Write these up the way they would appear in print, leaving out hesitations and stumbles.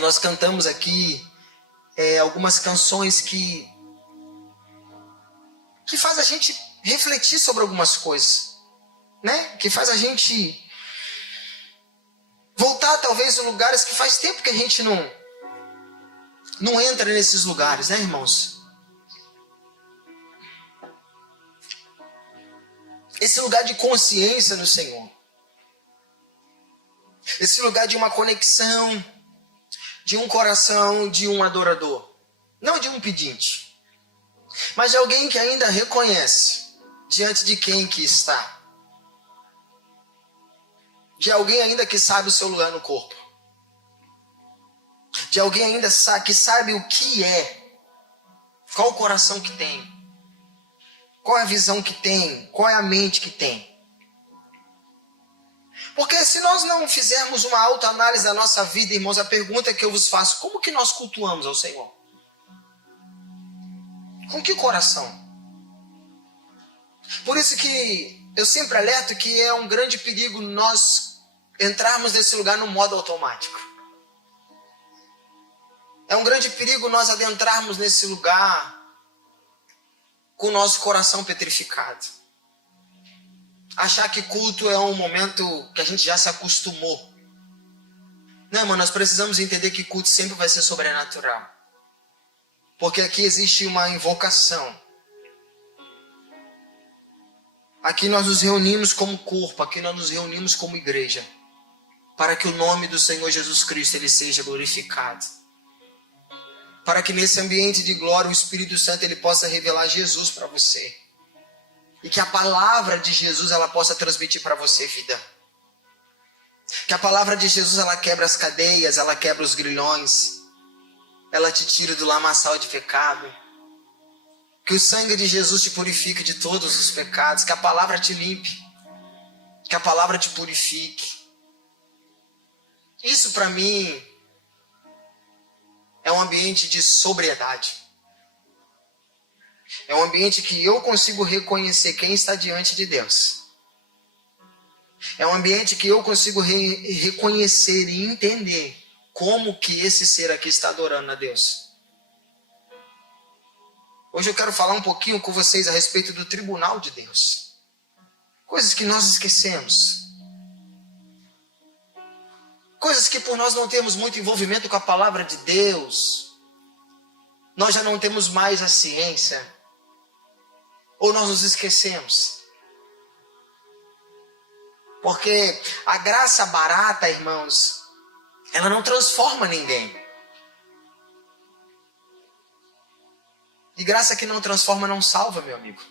Nós cantamos aqui algumas canções que faz a gente refletir sobre algumas coisas, né? Que faz a gente voltar talvez em lugares que faz tempo que a gente não entra nesses lugares, né, irmãos? Esse lugar de consciência no Senhor. Esse lugar de uma conexão, de um coração, de um adorador. Não de um pedinte, mas de alguém que ainda reconhece diante de quem que está. De alguém ainda que sabe o seu lugar no corpo. De alguém ainda que sabe o que é. Qual o coração que tem. Qual é a visão que tem. Qual é a mente que tem. Porque se nós não fizermos uma autoanálise da nossa vida, irmãos, a pergunta que eu vos faço: como que nós cultuamos ao Senhor? Com que coração? Por isso que eu sempre alerto que é um grande perigo nós entrarmos nesse lugar no modo automático. É um grande perigo nós adentrarmos nesse lugar com o nosso coração petrificado. Achar que culto é um momento que a gente já se acostumou. Não, irmão, nós precisamos entender que culto sempre vai ser sobrenatural. Porque aqui existe uma invocação. Aqui nós nos reunimos como corpo, aqui nós nos reunimos como igreja. Para que o nome do Senhor Jesus Cristo ele seja glorificado. Para que nesse ambiente de glória o Espírito Santo ele possa revelar Jesus para você. E que a palavra de Jesus ela possa transmitir para você vida. Que a palavra de Jesus ela quebra as cadeias, ela quebra os grilhões. Ela te tira do lamaçal de pecado. Que o sangue de Jesus te purifique de todos os pecados. Que a palavra te limpe. Que a palavra te purifique. Isso para mim é um ambiente de sobriedade. É um ambiente que eu consigo reconhecer quem está diante de Deus. É um ambiente que eu consigo reconhecer e entender como que esse ser aqui está adorando a Deus. Hoje eu quero falar um pouquinho com vocês a respeito do tribunal de Deus. Coisas que nós esquecemos. Coisas que por nós não termos muito envolvimento com a palavra de Deus, nós já não temos mais a ciência. Ou nós nos esquecemos. Porque a graça barata, irmãos, ela não transforma ninguém. E graça que não transforma não salva, meu amigo.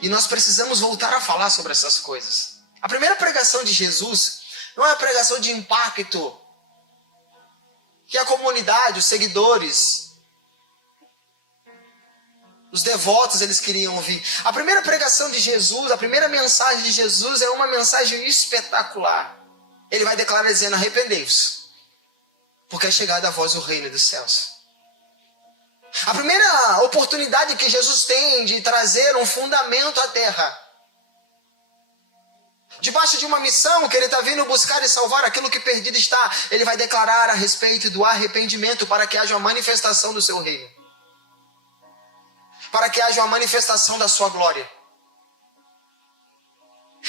E nós precisamos voltar a falar sobre essas coisas. A primeira pregação de Jesus não é uma pregação de impacto que a comunidade, os seguidores, os devotos, eles queriam ouvir. A primeira pregação de Jesus, a primeira mensagem de Jesus é uma mensagem espetacular. Ele vai declarar dizendo: arrependei-vos, porque é chegada a vós o reino dos céus. A primeira oportunidade que Jesus tem de trazer um fundamento à terra, debaixo de uma missão que ele está vindo buscar e salvar aquilo que perdido está, ele vai declarar a respeito do arrependimento para que haja uma manifestação do seu reino. Para que haja uma manifestação da sua glória.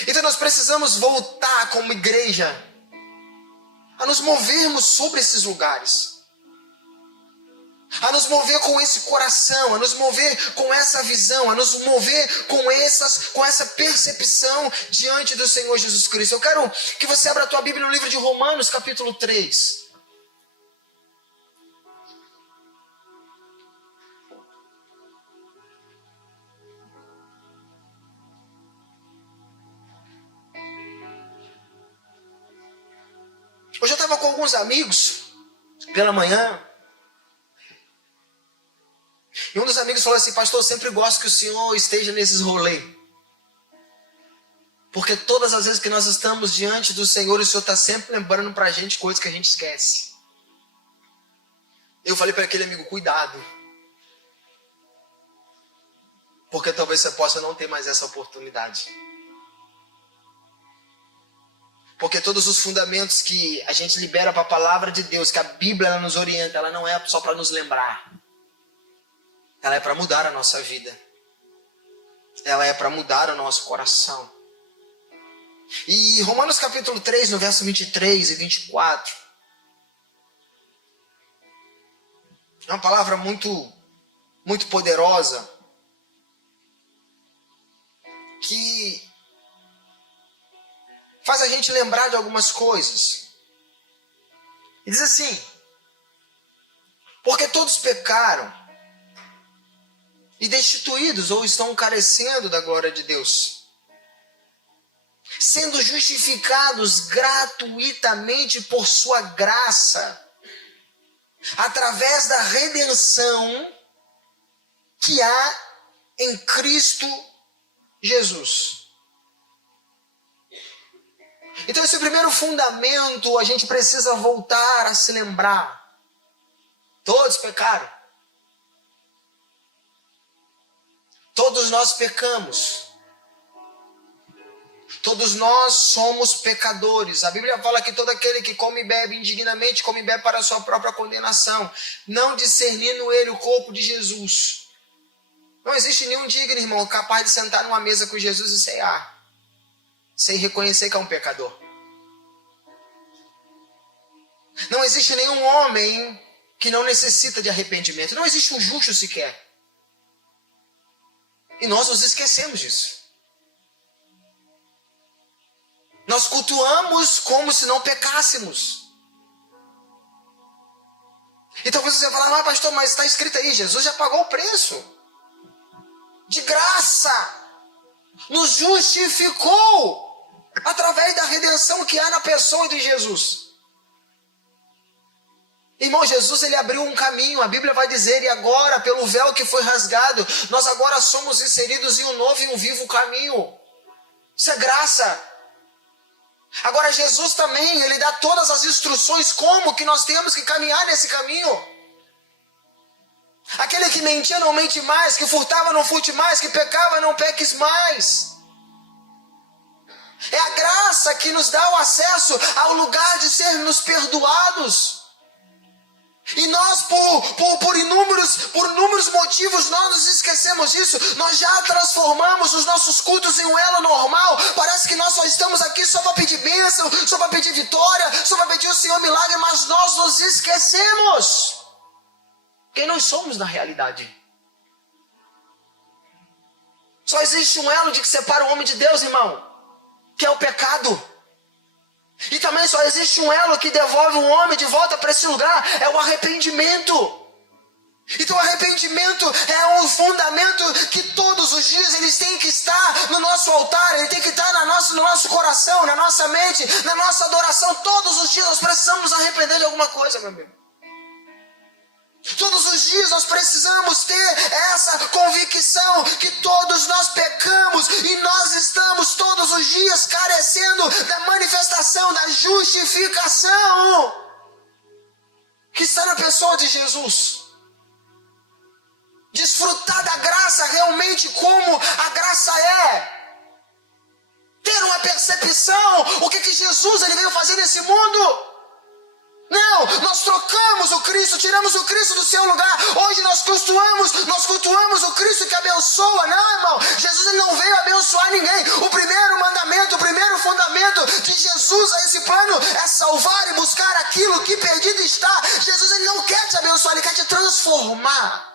Então nós precisamos voltar como igreja a nos movermos sobre esses lugares. A nos mover com esse coração, a nos mover com essa visão, a nos mover com essa percepção diante do Senhor Jesus Cristo. Eu quero que você abra a tua Bíblia no livro de Romanos, capítulo 3. Hoje eu estava com alguns amigos pela manhã. E um dos amigos falou assim: pastor, eu sempre gosto que o senhor esteja nesses rolês. Porque todas as vezes que nós estamos diante do Senhor, o Senhor está sempre lembrando para a gente coisas que a gente esquece. Eu falei para aquele amigo: cuidado. Porque talvez você possa não ter mais essa oportunidade. Porque todos os fundamentos que a gente libera para a palavra de Deus, que a Bíblia ela nos orienta, ela não é só para nos lembrar. Ela é para mudar a nossa vida. Ela é para mudar o nosso coração. E Romanos capítulo 3, no verso 23 e 24. É uma palavra muito poderosa. Que faz a gente lembrar de algumas coisas. E diz assim: porque todos pecaram e destituídos ou estão carecendo da glória de Deus, sendo justificados gratuitamente por sua graça, através da redenção que há em Cristo Jesus. Então esse primeiro fundamento a gente precisa voltar a se lembrar. Todos pecaram. Todos nós pecamos. Todos nós somos pecadores. A Bíblia fala que todo aquele que come e bebe indignamente, come e bebe para a sua própria condenação, não discernindo ele o corpo de Jesus. Não existe nenhum digno, irmão, capaz de sentar numa mesa com Jesus e cear, sem reconhecer que é um pecador. Não existe nenhum homem que não necessita de arrependimento. Não existe um justo sequer. E nós nos esquecemos disso. Nós cultuamos como se não pecássemos. Então você vai falar: pastor, mas está escrito aí, Jesus já pagou o preço. De graça. Nos justificou. Através da redenção que há na pessoa de Jesus. Irmão, Jesus ele abriu um caminho. A Bíblia vai dizer: e agora, pelo véu que foi rasgado, nós agora somos inseridos em um novo e um vivo caminho. Isso é graça. Agora Jesus também, ele dá todas as instruções como que nós temos que caminhar nesse caminho. Aquele que mentia não mente mais, que furtava não furte mais, que pecava não peques mais. É a graça que nos dá o acesso ao lugar de sermos perdoados. E nós, por inúmeros motivos, nós nos esquecemos disso. Nós já transformamos os nossos cultos em um elo normal. Parece que nós só estamos aqui só para pedir bênção, só para pedir vitória, só para pedir o Senhor milagre, mas nós nos esquecemos quem nós somos na realidade. Só existe um elo de que separa o homem de Deus, irmão, que é o pecado. E também só existe um elo que devolve o homem de volta para esse lugar, é o arrependimento. Então o arrependimento é um fundamento que todos os dias eles têm que estar no nosso altar, ele tem que estar no nosso coração, na nossa mente, na nossa adoração. Todos os dias nós precisamos nos arrepender de alguma coisa, meu amigo. Todos os dias nós precisamos ter essa convicção que todos nós pecamos e nós estamos todos os dias carecendo da manifestação, da justificação que está na pessoa de Jesus. Desfrutar da graça realmente como a graça é. Ter uma percepção, o que Jesus ele veio fazer nesse mundo. Não, nós trocamos o Cristo, tiramos o Cristo do seu lugar. Hoje nós cultuamos o Cristo que abençoa. Não, irmão, Jesus ele não veio abençoar ninguém. O primeiro mandamento, o primeiro fundamento de Jesus a esse plano é salvar e buscar aquilo que perdido está. Jesus ele não quer te abençoar, ele quer te transformar.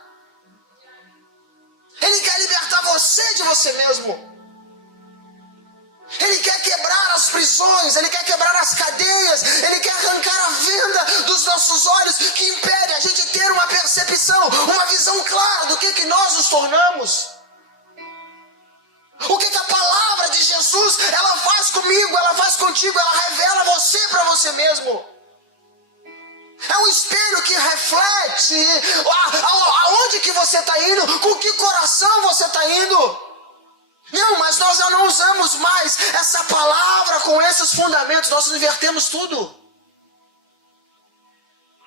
Ele quer libertar você de você mesmo. Ele quer quebrar as prisões, ele quer quebrar as cadeias, ele quer arrancar a venda dos nossos olhos que impede a gente ter uma percepção, uma visão clara do que nós nos tornamos. O que a palavra de Jesus ela faz comigo, ela faz contigo, ela revela você para você mesmo. É um espelho que reflete aonde que você está indo, com que coração você está indo. Não, mas nós já não usamos mais essa palavra com esses fundamentos, nós invertemos tudo.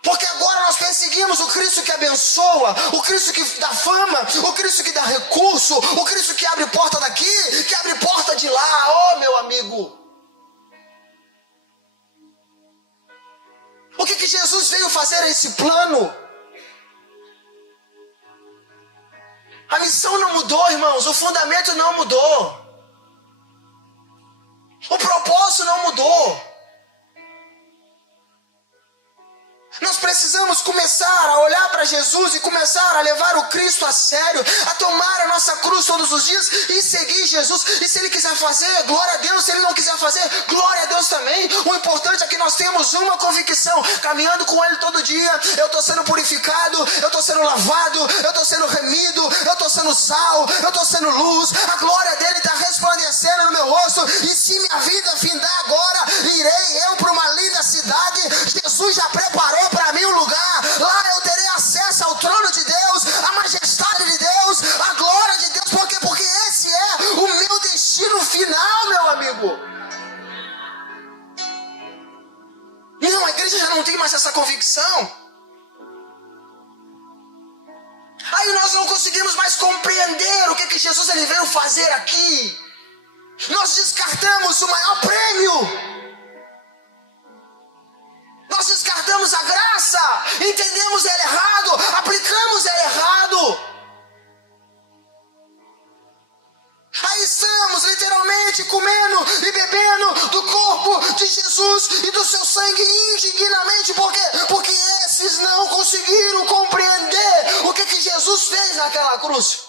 Porque agora nós perseguimos o Cristo que abençoa, o Cristo que dá fama, o Cristo que dá recurso, o Cristo que abre porta daqui, que abre porta de lá. Oh, meu amigo. Jesus veio fazer esse plano? A missão não mudou, irmãos. O fundamento não mudou. O propósito não mudou. Nós precisamos começar a olhar para Jesus e começar a levar o Cristo a sério, a tomar a nossa cruz todos os dias e seguir Jesus. E se Ele quiser fazer, glória a Deus. Se Ele não quiser fazer, glória a Deus também. O importante é que nós temos uma convicção, caminhando com Ele todo dia. Eu estou sendo purificado, eu estou sendo lavado, eu estou sendo remido, eu estou sendo sal, eu estou sendo luz. A glória dEle está resplandecendo no meu rosto. E se minha vida findar agora, irei eu para uma linda cidade. Jesus já preparou para mim um lugar. Lá eu terei acesso ao trono de Deus, à majestade de Deus, à glória de Deus. Por quê? Porque esse é o meu destino final, meu amigo. Não, a igreja já não tem mais essa convicção. Aí nós não conseguimos mais compreender o que Jesus ele veio fazer aqui. Nós descartamos o maior prêmio. Nós descartamos a graça, entendemos ele errado, aplicamos ele errado. Aí estamos literalmente comendo e bebendo do corpo de Jesus e do seu sangue indignamente. Por quê? Porque esses não conseguiram compreender o que Jesus fez naquela cruz.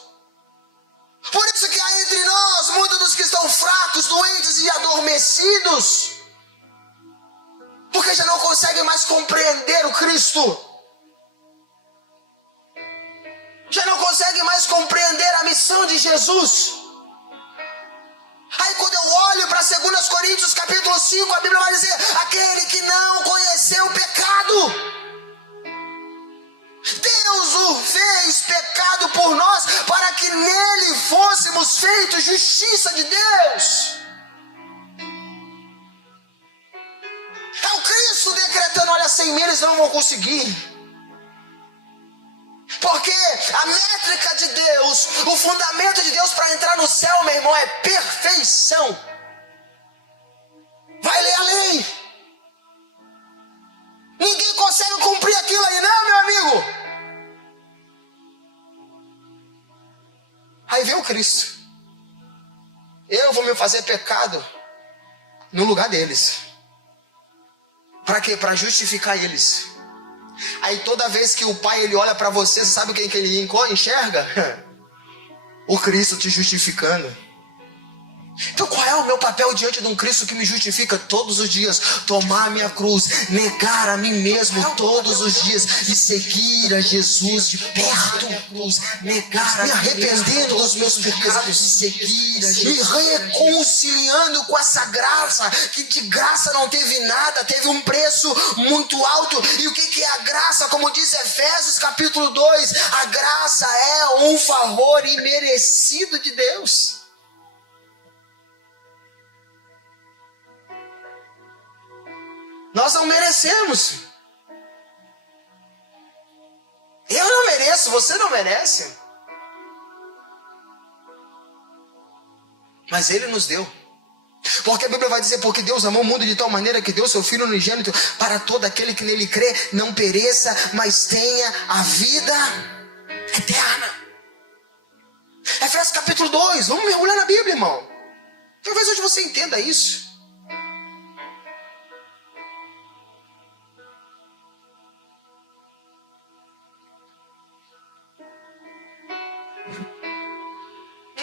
Por isso que há entre nós muitos dos que estão fracos, doentes e adormecidos. Porque já não conseguem mais compreender o Cristo. Já não conseguem mais compreender a missão de Jesus. Aí quando eu olho para 2 Coríntios capítulo 5, a Bíblia vai dizer: aquele que não conheceu o pecado, Deus o fez pecado por nós, para que nele fôssemos feitos justiça de Deus. É o Cristo decretando: olha, sem mim eles não vão conseguir. Porque a métrica de Deus, o fundamento de Deus para entrar no céu, meu irmão, é perfeição. Vai ler a lei. Ninguém consegue cumprir aquilo aí, não, meu amigo. Aí vem o Cristo. Eu vou me fazer pecado no lugar deles. Para quê? Para justificar eles. Aí toda vez que o Pai ele olha para você, você sabe quem que ele enxerga? O Cristo te justificando. Então qual é o meu papel diante de um Cristo que me justifica todos os dias? Tomar a minha cruz, negar a mim mesmo todos os dias e seguir a Jesus de perto. Negar, me arrependendo dos meus pecados, seguir a Jesus, me reconciliando com essa graça, que de graça não teve nada, teve um preço muito alto. E o que é a graça? Como diz Efésios capítulo 2, a graça é um favor imerecido de Deus. Nós não merecemos. Eu não mereço, você não merece. Mas Ele nos deu. Porque a Bíblia vai dizer: porque Deus amou o mundo de tal maneira que deu seu Filho unigênito, para todo aquele que nele crê não pereça, mas tenha a vida eterna. Efésios capítulo 2, vamos mergulhar na Bíblia, irmão. Talvez hoje você entenda isso.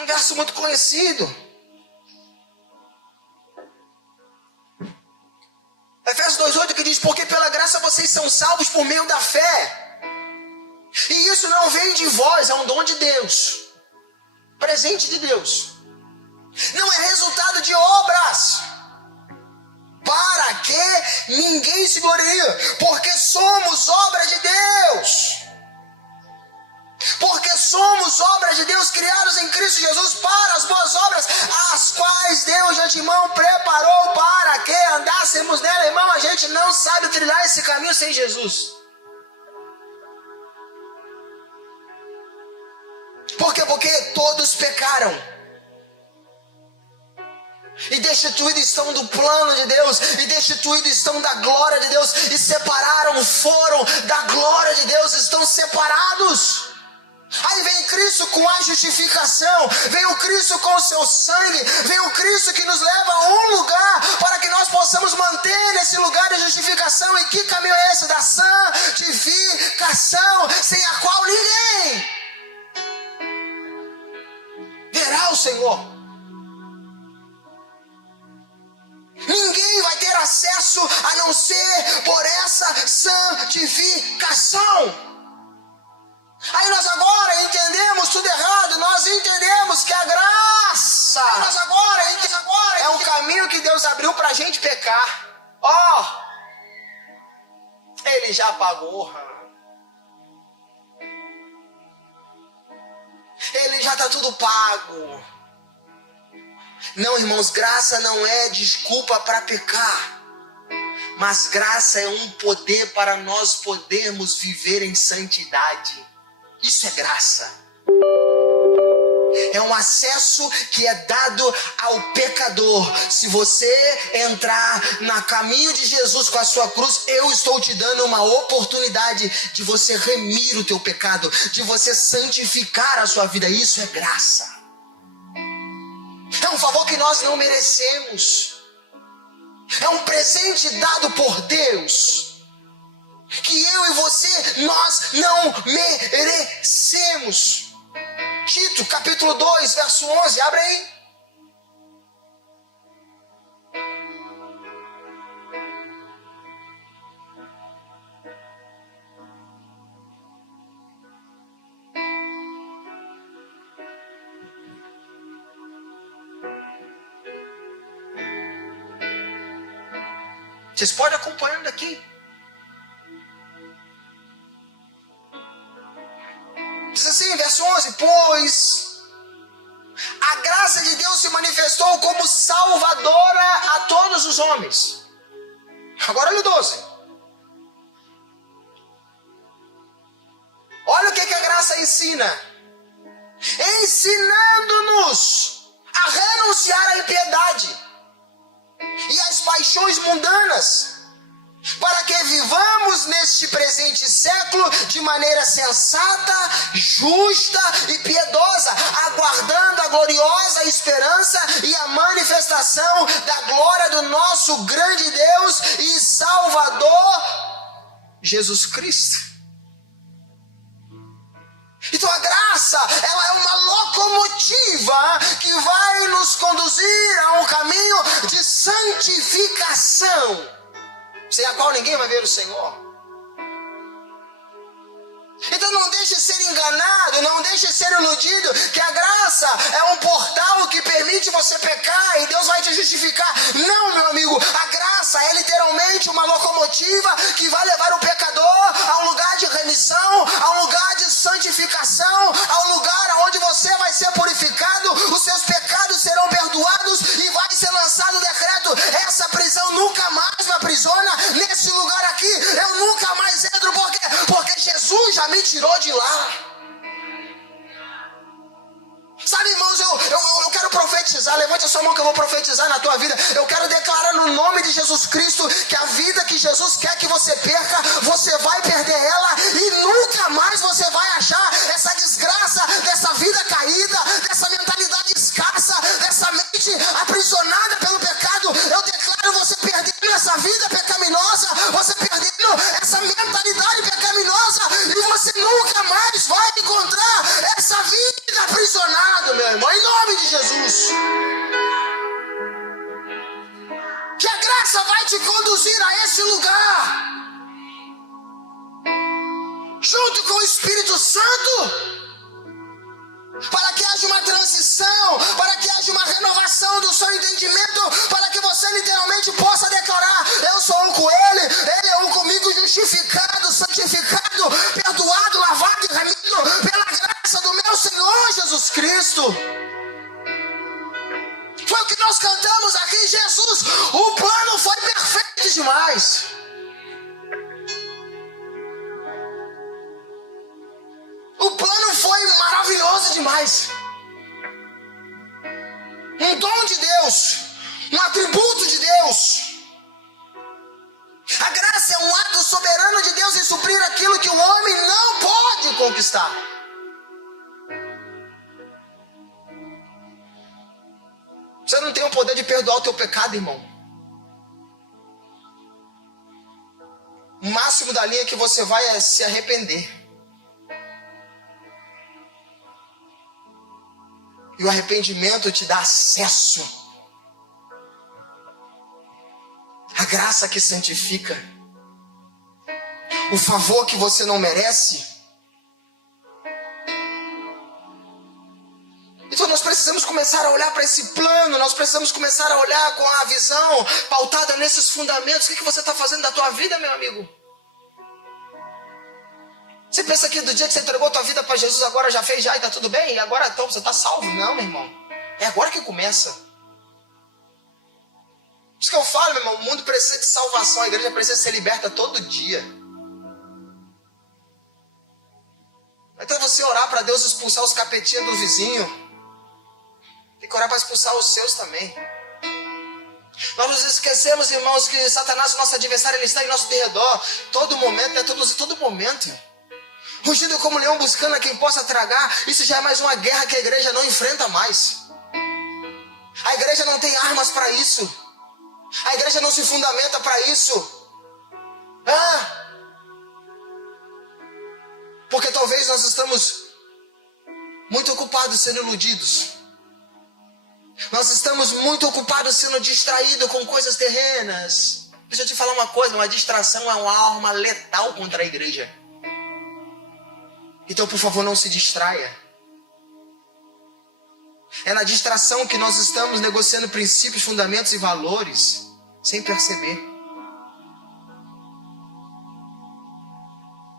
Um verso muito conhecido. Efésios 2,8 que diz: porque pela graça vocês são salvos por meio da fé. E isso não vem de vós, é um dom de Deus. Presente de Deus. Não é resultado de obras, para que ninguém se glorie. Porque somos obra de Deus. Porque somos obras de Deus, criados em Cristo Jesus para as boas obras, as quais Deus de antemão preparou para que andássemos nela. Irmão, a gente não sabe trilhar esse caminho sem Jesus. Por quê? Porque todos pecaram. e destituídos estão do plano de Deus, e destituídos estão da glória de Deus, e foram da glória de Deus, estão separados. Aí vem Cristo com a justificação, vem o Cristo com o seu sangue, vem o Cristo que nos leva a um lugar para que nós possamos manter nesse lugar de justificação. E que caminho é esse? Da santificação, sem a qual ninguém verá o Senhor. Ninguém vai ter acesso a não ser por essa santificação. Aí nós agora entendemos tudo errado, nós entendemos que a graça é um caminho que Deus abriu para a gente pecar. Ele já pagou. Ele já está tudo pago. Não, irmãos, graça não é desculpa para pecar, mas graça é um poder para nós podermos viver em santidade. Isso é graça. É um acesso que é dado ao pecador. Se você entrar no caminho de Jesus com a sua cruz, eu estou te dando uma oportunidade de você remir o teu pecado, de você santificar a sua vida. Isso é graça. É um favor que nós não merecemos. É um presente dado por Deus, que eu e você, nós não merecemos. Tito, capítulo 2, verso 11, abre aí. Vocês podem acompanhando aqui. Diz assim, verso 11: pois a graça de Deus se manifestou como salvadora a todos os homens. Agora olha o 12. Olha o que a graça ensina. Ensinando-nos a renunciar à impiedade e às paixões mundanas, para que vivamos neste presente século de maneira sensata, justa e piedosa, aguardando a gloriosa esperança e a manifestação da glória do nosso grande Deus e Salvador, Jesus Cristo. Então a graça, ela é uma locomotiva que vai nos conduzir a um caminho de santificação, sem a qual ninguém vai ver o Senhor. Então não deixe ser enganado, não deixe ser iludido, que a graça é um portal que permite você pecar e Deus vai te justificar. Não, meu amigo, a graça é literalmente uma locomotiva que vai levar o pecador a um lugar de remissão, a um lugar de santificação, a um lugar onde você vai ser purificado, os seus pecados serão perdoados e vai ser lançado o decreto: essa prisão nunca mais me aprisiona, nesse lugar aqui eu nunca mais entro, porque Jesus já me tirou de lá. Sabe, irmãos, eu quero profetizar. Levante a sua mão que eu vou profetizar na tua vida. Eu quero declarar no nome de Jesus Cristo que a vida que Jesus quer que você perca, você vai perder ela e nunca mais você vai achar essa desgraça dessa vida caída, dessa mentalidade escassa, dessa mente aprisionada pelo pecado. Eu declaro você perdendo essa vida pecaminosa, você perdendo essa mentalidade pecaminosa, e você nunca mais vai encontrar essa vida aprisionada, meu irmão, em nome de Jesus. Que a graça vai te conduzir a esse lugar, junto com o Espírito Santo, para que haja uma transição, para que haja uma renovação do seu entendimento, para que você literalmente possa declarar: eu sou um com Ele, Ele é um comigo, justificado, santificado, perdoado, lavado e remido pela graça do meu Senhor Jesus Cristo. Foi o que nós cantamos aqui, Jesus, o plano foi perfeito demais. O plano foi maravilhoso demais. Um dom de Deus, está. Você não tem o poder de perdoar o teu pecado, irmão. O máximo da linha que você vai é se arrepender. E o arrependimento te dá acesso à graça que santifica. O favor que você não merece. Então nós precisamos começar a olhar para esse plano. Nós precisamos começar a olhar com a visão pautada nesses fundamentos. O que você está fazendo da tua vida, meu amigo? Você pensa que do dia que você entregou a tua vida para Jesus, agora já fez já e está tudo bem? E agora então você está salvo? Não, meu irmão. É agora que começa. Por isso que eu falo, meu irmão, o mundo precisa de salvação. A igreja precisa ser liberta todo dia. Então você orar para Deus expulsar os capetinhos do vizinho. Tem que orar para expulsar os seus também. Nós nos esquecemos, irmãos, que Satanás, nosso adversário, ele está em nosso derredor. Todo momento, todo momento. Rugindo como leão, buscando a quem possa tragar. Isso já é mais uma guerra que a igreja não enfrenta mais. A igreja não tem armas para isso. A igreja não se fundamenta para isso. Porque talvez nós estamos muito ocupados sendo iludidos. Nós estamos muito ocupados sendo distraídos com coisas terrenas. Deixa eu te falar uma coisa, uma distração é uma arma letal contra a igreja. Então, por favor, não se distraia. É na distração que nós estamos negociando princípios, fundamentos e valores, sem perceber.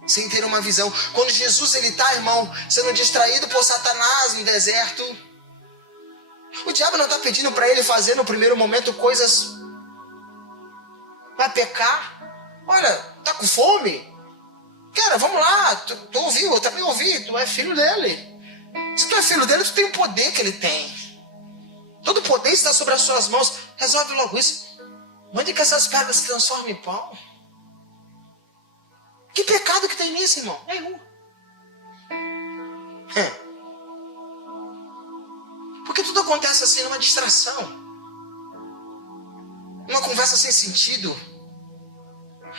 Sem ter uma visão. Quando Jesus está, irmão, sendo distraído por Satanás no deserto, o diabo não está pedindo para ele fazer no primeiro momento coisas. Vai pecar. Olha, tá com fome? Cara, vamos lá, tu ouviu, eu também ouvi, tu é filho dele. Se tu é filho dele, tu tem o poder que ele tem. Todo o poder está sobre as suas mãos. Resolve logo isso. Mande que essas pedras se transformem em pão. Que pecado que tem nisso, irmão? Nenhum. Porque tudo acontece assim, numa distração. Numa conversa sem sentido.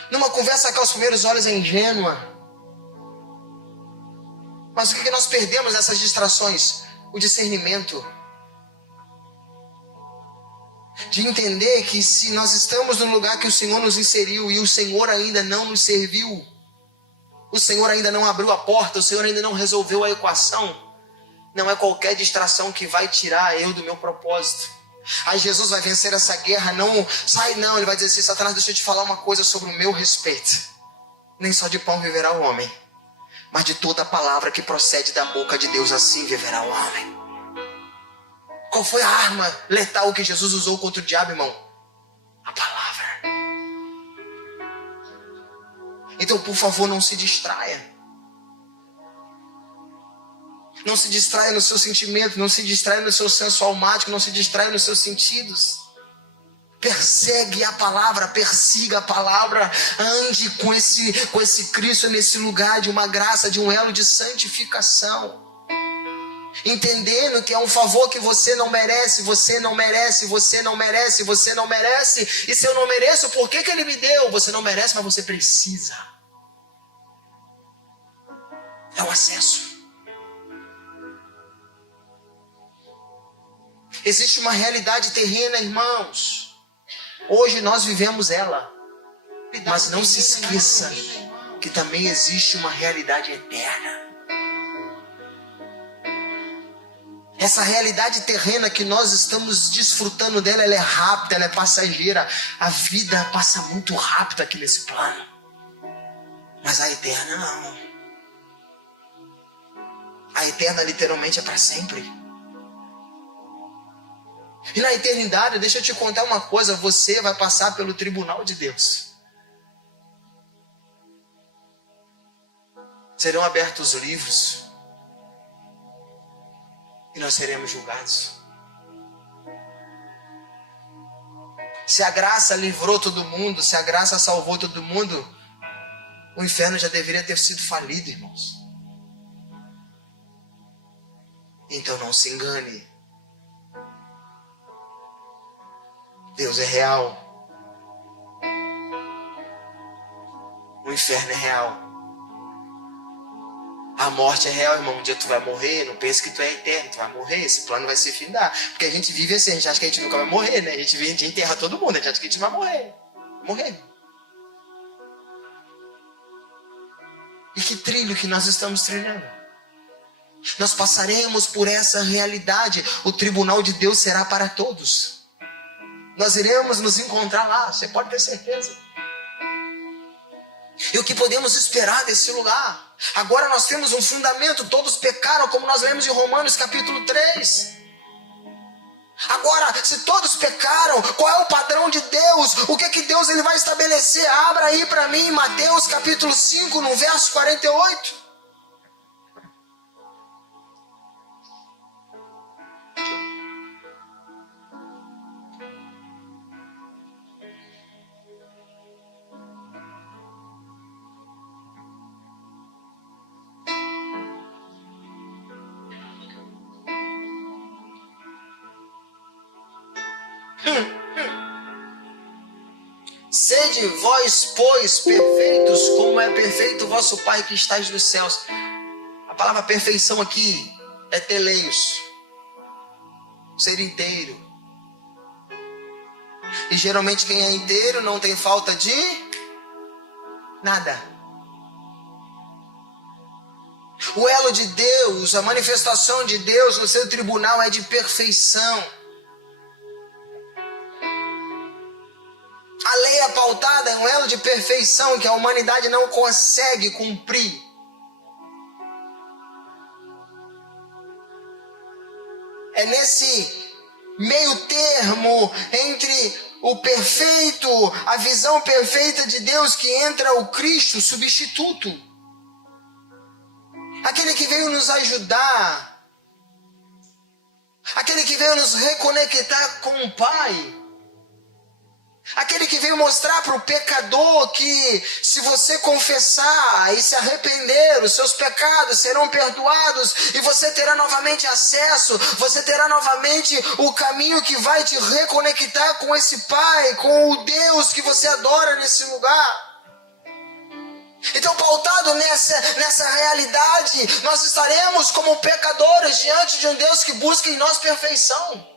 Numa conversa que aos primeiros olhos é ingênua. Mas o que nós perdemos nessas distrações? O discernimento. De entender que se nós estamos no lugar que o Senhor nos inseriu e o Senhor ainda não nos serviu, o Senhor ainda não abriu a porta, o Senhor ainda não resolveu a equação, não é qualquer distração que vai tirar eu do meu propósito. Aí Jesus vai vencer essa guerra, não sai não, ele vai dizer assim: Satanás, deixa eu te falar uma coisa sobre o meu respeito. Nem só de pão viverá o homem, mas de toda a palavra que procede da boca de Deus, assim viverá o homem. Qual foi a arma letal que Jesus usou contra o diabo, irmão? A palavra. Então, por favor, não se distraia. Não se distraia no seu sentimento, não se distraia no seu senso almático, não se distraia nos seus sentidos. Persegue a palavra, persiga a palavra, ande com esse Cristo nesse lugar de uma graça, de um elo de santificação. Entendendo que é um favor que você não merece, você não merece, você não merece, você não merece. E se eu não mereço, por que ele me deu? Você não merece, mas você precisa. É o acesso. Existe uma realidade terrena, irmãos. Hoje nós vivemos ela. Mas não se esqueça que também existe uma realidade eterna. Essa realidade terrena que nós estamos desfrutando dela, ela é rápida, ela é passageira. A vida passa muito rápido aqui nesse plano. Mas a eterna não. A eterna literalmente é para sempre. E na eternidade, deixa eu te contar uma coisa, você vai passar pelo tribunal de Deus. Serão abertos os livros e nós seremos julgados. Se a graça livrou todo mundo, se a graça salvou todo mundo, o inferno já deveria ter sido falido, irmãos. Então não se engane. Deus é real. O inferno é real. A morte é real, irmão. Um dia tu vai morrer. Não pense que tu é eterno. Tu vai morrer. Esse plano vai se findar. Porque a gente vive assim. A gente acha que a gente nunca vai morrer, né? A gente enterra todo mundo. A gente acha que a gente vai morrer. Morrer. E que trilho que nós estamos trilhando. Nós passaremos por essa realidade. O tribunal de Deus será para todos. Nós iremos nos encontrar lá. Você pode ter certeza. E o que podemos esperar desse lugar? Agora nós temos um fundamento. Todos pecaram, como nós lemos em Romanos capítulo 3. Agora, se todos pecaram, qual é o padrão de Deus? O que Deus ele vai estabelecer? Abra aí para mim Mateus capítulo 5, no verso 48. Sede vós, pois, perfeitos, como é perfeito o vosso Pai que estais nos céus. A palavra perfeição aqui é teleios, ser inteiro. E geralmente quem é inteiro não tem falta de nada. O elo de Deus, a manifestação de Deus no seu tribunal é de perfeição. A lei é pautada em um elo de perfeição que a humanidade não consegue cumprir. É nesse meio termo entre o perfeito, a visão perfeita de Deus, que entra o Cristo substituto. Aquele que veio nos ajudar. Aquele que veio nos reconectar com o Pai. Aquele que veio mostrar para o pecador que se você confessar e se arrepender, os seus pecados serão perdoados e você terá novamente acesso, você terá novamente o caminho que vai te reconectar com esse Pai, com o Deus que você adora nesse lugar. Então, pautado nessa realidade, nós estaremos como pecadores diante de um Deus que busca em nós perfeição.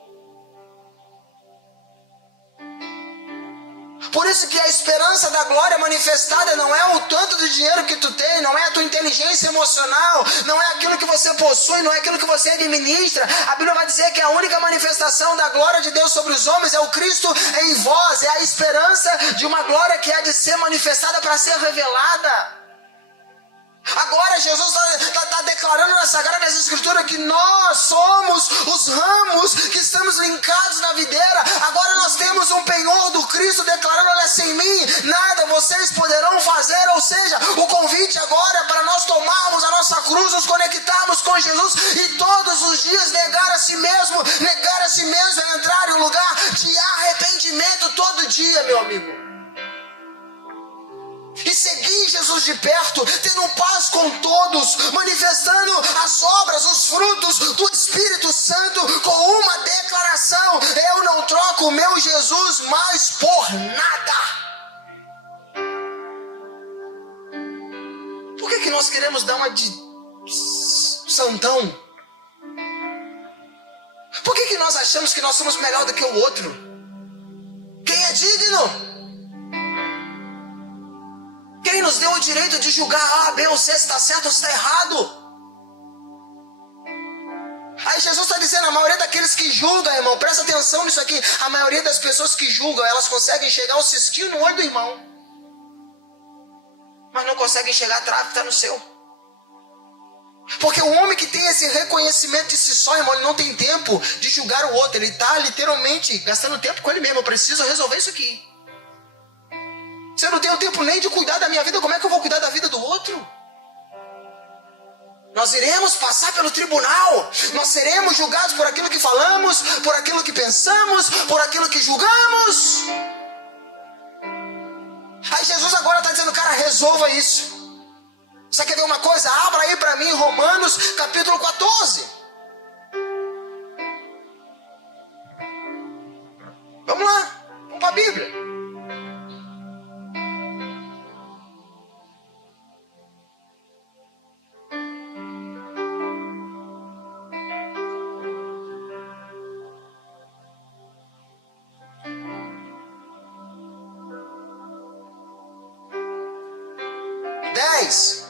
Por isso que a esperança da glória manifestada não é o tanto de dinheiro que tu tem, não é a tua inteligência emocional, não é aquilo que você possui, não é aquilo que você administra. A Bíblia vai dizer que a única manifestação da glória de Deus sobre os homens é o Cristo em vós, é a esperança de uma glória que há de ser manifestada para ser revelada. Agora Jesus está declarando na Sagrada Escritura que nós somos os ramos que estamos linkados na videira. Agora nós temos um penhor do Cristo declarando: olha, sem mim nada vocês poderão fazer. Ou seja, o convite agora é para nós tomarmos a nossa cruz, nos conectarmos com Jesus e todos os dias negar a si mesmo é entrar em um lugar de arrependimento todo dia, meu amigo. E seguir Jesus de perto, tendo paz com todos, manifestando as obras, os frutos do Espírito Santo com uma declaração: eu não troco o meu Jesus mais por nada. Por que nós queremos dar uma de santão? Por que nós achamos que nós somos melhor do que o outro? Quem é digno? Quem nos deu o direito de julgar A, B ou C, se está certo ou se está errado? Aí Jesus está dizendo: a maioria daqueles que julgam, irmão, presta atenção nisso aqui. A maioria das pessoas que julgam, elas conseguem enxergar o cisquinho no olho do irmão, mas não conseguem enxergar a trave que está no seu. Porque o homem que tem esse reconhecimento de si só, irmão, ele não tem tempo de julgar o outro. Ele está literalmente gastando tempo com ele mesmo. Eu preciso resolver isso aqui. Se eu não tenho tempo nem de cuidar da minha vida, como é que eu vou cuidar da vida do outro? Nós iremos passar pelo tribunal. Nós seremos julgados por aquilo que falamos, por aquilo que pensamos, por aquilo que julgamos. Aí Jesus agora está dizendo: cara, resolva isso. Você quer ver uma coisa? Abra aí para mim Romanos capítulo 14. 10.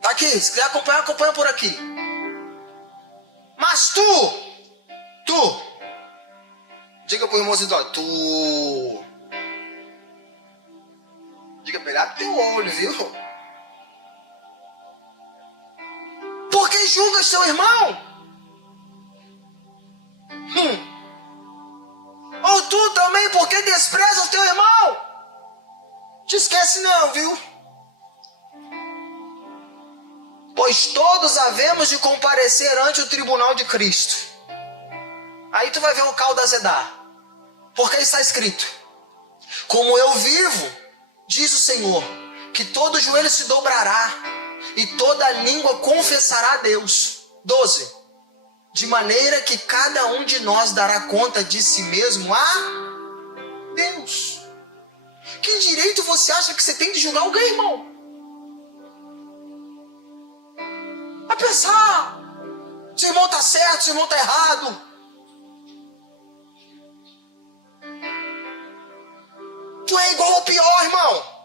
Tá aqui, se quiser acompanhar, acompanha por aqui. Mas tu, diga pro irmãozinho, diga pra ele, abre teu olho, viu? Por que julgas seu irmão? Ou tu também, por que desprezas teu irmão? Te esquece não, viu? Pois todos havemos de comparecer ante o tribunal de Cristo. Aí tu vai ver o caldo azedar. Porque está escrito: como eu vivo, diz o Senhor, que todo joelho se dobrará e toda língua confessará a Deus. 12. De maneira que cada um de nós dará conta de si mesmo a Deus. Que direito você acha que você tem de julgar alguém, irmão? A pensar, seu irmão está certo, seu irmão está errado. Tu é igual ao pior, irmão.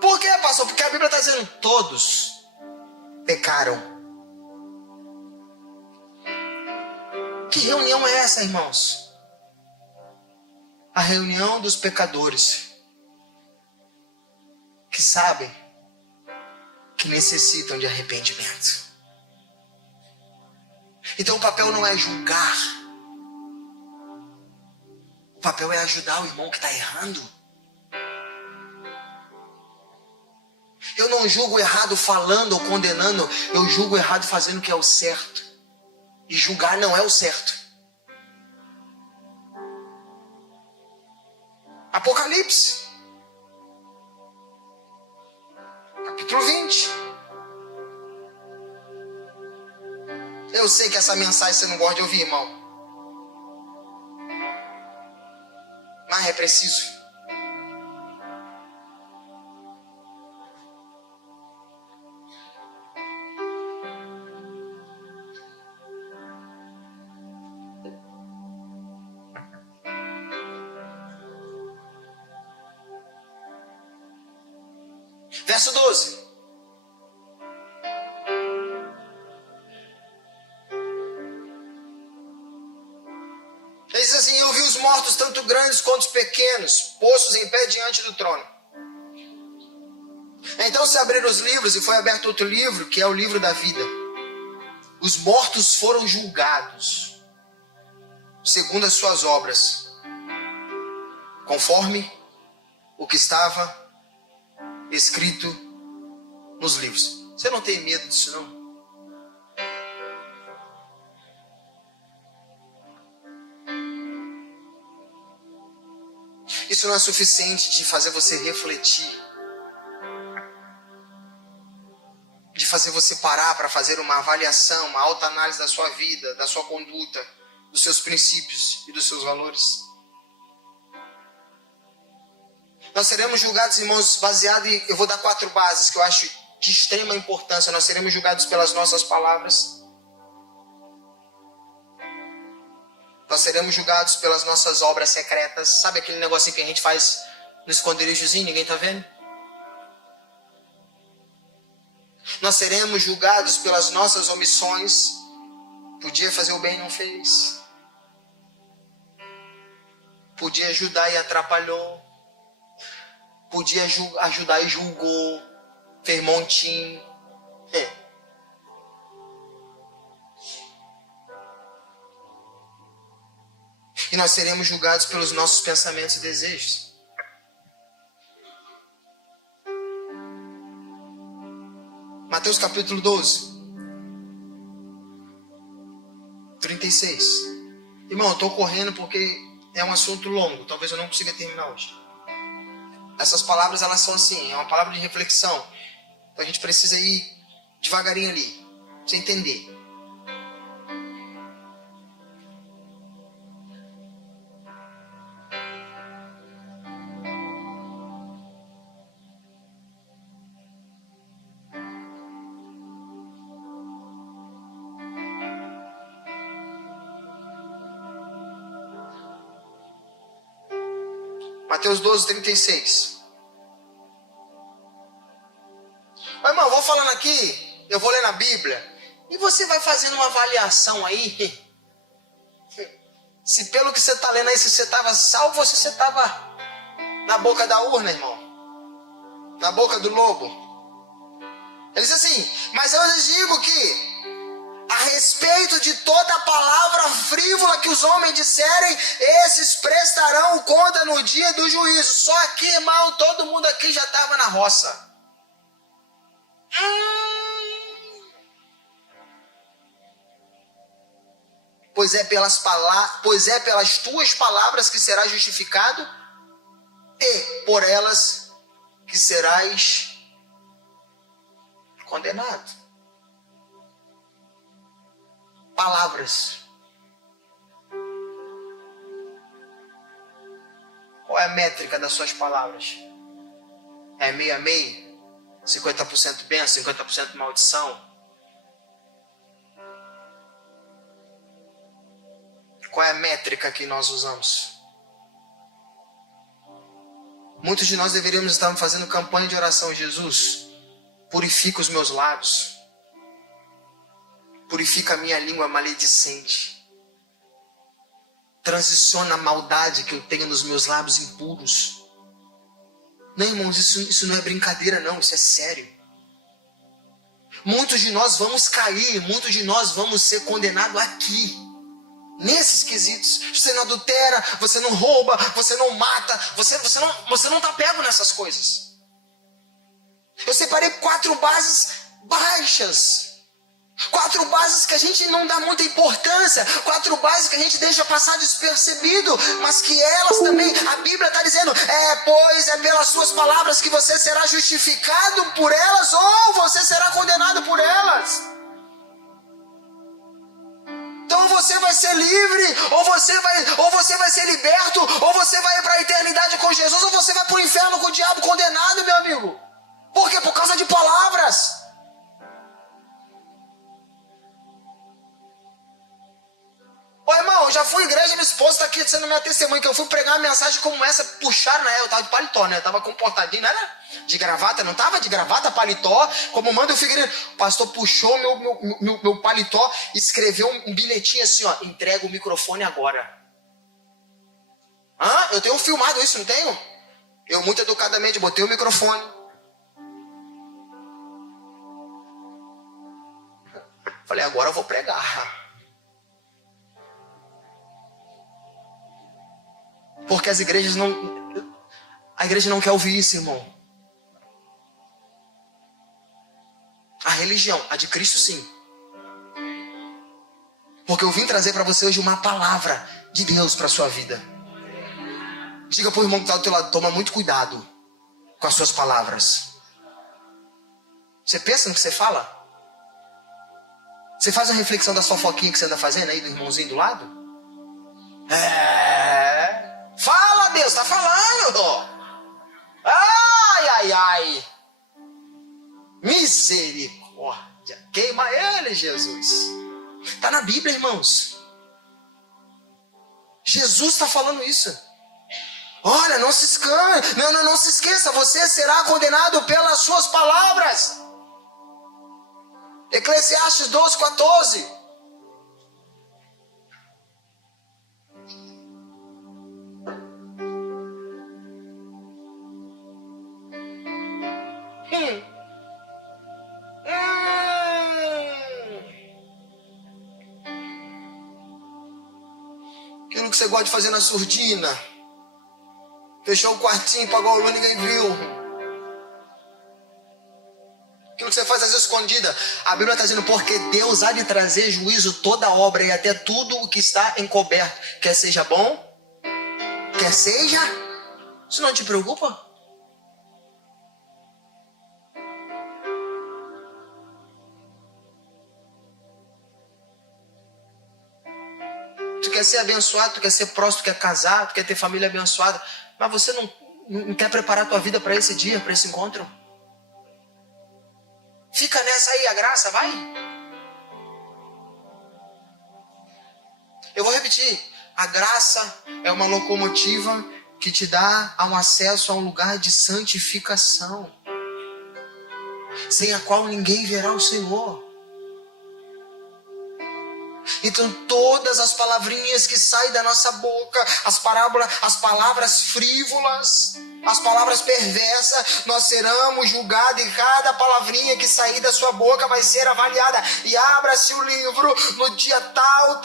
Por quê, pastor? Porque a Bíblia está dizendo: todos pecaram. Que reunião é essa, irmãos? A reunião dos pecadores que sabem que necessitam de arrependimento. Então o papel não é julgar. O papel é ajudar o irmão que está errando. Eu não julgo errado falando ou condenando. Eu julgo errado fazendo o que é o certo. E julgar não é o certo. Apocalipse. Capítulo 20. Eu sei que essa mensagem você não gosta de ouvir, irmão. Mas é preciso. Verso 12. Ele diz assim: eu vi os mortos, tanto grandes quanto os pequenos, postos em pé diante do trono. Então se abriram os livros e foi aberto outro livro, que é o livro da vida. Os mortos foram julgados segundo as suas obras, conforme o que estava escrito nos livros. Você não tem medo disso, não? Isso não é suficiente de fazer você refletir, de fazer você parar para fazer uma avaliação, uma autoanálise da sua vida, da sua conduta, dos seus princípios e dos seus valores. Nós seremos julgados, irmãos, baseado em... Eu vou dar 4 bases que eu acho de extrema importância. Nós seremos julgados pelas nossas palavras. Nós seremos julgados pelas nossas obras secretas. Sabe aquele negocinho que a gente faz no esconderijozinho, ninguém está vendo? Nós seremos julgados pelas nossas omissões. Podia fazer o bem e não fez. Podia ajudar e atrapalhou. Podia ajudar e julgou. Fez montinho. E nós seremos julgados pelos nossos pensamentos e desejos. Mateus capítulo 12. 36. Irmão, eu estou correndo porque é um assunto longo. Talvez eu não consiga terminar hoje. Essas palavras, elas são assim, é uma palavra de reflexão. Então a gente precisa ir devagarinho ali, pra você entender. Mateus 12, 36. Mas, irmão, eu vou falando aqui, eu vou ler na Bíblia, e você vai fazendo uma avaliação aí. Se pelo que você está lendo aí, se você estava salvo ou se você estava na boca da urna, irmão. Na boca do lobo. Ele diz assim, mas eu lhes digo que a respeito de toda a palavra frívola que os homens disserem, esses prestarão conta no dia do juízo. Só aqui, irmão, todo mundo aqui já estava na roça. Pois é pelas tuas palavras que serás justificado, e por elas que serás condenado. Palavras. Qual é a métrica das suas palavras? É meio a meio? 50% bênção, 50% maldição? Qual é a métrica que nós usamos? Muitos de nós deveríamos estar fazendo campanha de oração. Jesus, purifica os meus lábios. Purifica a minha língua maledicente. Transiciona a maldade que eu tenho nos meus lábios impuros. Não, irmãos, isso não é brincadeira não, isso é sério. Muitos de nós vamos cair, muitos de nós vamos ser condenados aqui. Nesses quesitos. Você não adultera, você não rouba, você não mata, você não está pego nessas coisas. Eu separei 4 bases baixas. 4 bases que a gente não dá muita importância. 4 bases que a gente deixa passar despercebido. Mas que elas também, a Bíblia está dizendo, pois é pelas suas palavras que você será justificado por elas, ou você será condenado por elas. Então você vai ser livre, ou você vai ser liberto, ou você vai para a eternidade com Jesus, ou você vai para o inferno com o diabo condenado, meu amigo. Por quê? Por causa de palavras. Ô irmão, eu já fui à igreja, minha esposa está aqui sendo minha testemunha, que eu fui pregar uma mensagem como essa, puxaram, né? Eu estava de paletó, né? Eu estava comportadinho, não era de gravata, não estava de gravata, paletó, como manda o Figueiredo. O pastor puxou meu paletó, escreveu um bilhetinho assim, ó, entrega o microfone agora. Eu tenho filmado isso, não tenho? Eu muito educadamente botei o microfone. Falei, agora eu vou pregar. Porque a igreja não quer ouvir isso, irmão. A religião, a de Cristo sim. Porque eu vim trazer para você hoje uma palavra de Deus para a sua vida. Diga para o irmão que está do teu lado, toma muito cuidado com as suas palavras. Você pensa no que você fala? Você faz uma reflexão da fofoquinha que você anda fazendo aí do irmãozinho do lado? Fala, Deus, tá falando. Ai. Misericórdia. Queima ele, Jesus. Tá na Bíblia, irmãos. Jesus está falando isso. Olha, não se esqueça, você será condenado pelas suas palavras. Eclesiastes 12, 14. Aquilo que você gosta de fazer na surdina. Fechou o quartinho, pagou a luz, ninguém viu. Aquilo que você faz às vezes escondida. A Bíblia está dizendo, porque Deus há de trazer juízo toda obra e até tudo o que está encoberto. Quer seja bom, quer seja. Isso não te preocupa? Tu quer ser abençoado, tu quer ser próspero, tu quer casar, tu quer ter família abençoada, mas você não quer preparar a tua vida para esse dia, para esse encontro? Fica nessa aí, a graça, vai. Eu vou repetir. A graça é uma locomotiva que te dá um acesso a um lugar de santificação, sem a qual ninguém verá o Senhor. Então todas as palavrinhas que saem da nossa boca, as palavras frívolas, as palavras perversas, nós seremos julgados, e cada palavrinha que sair da sua boca vai ser avaliada. E abra-se o livro no dia tal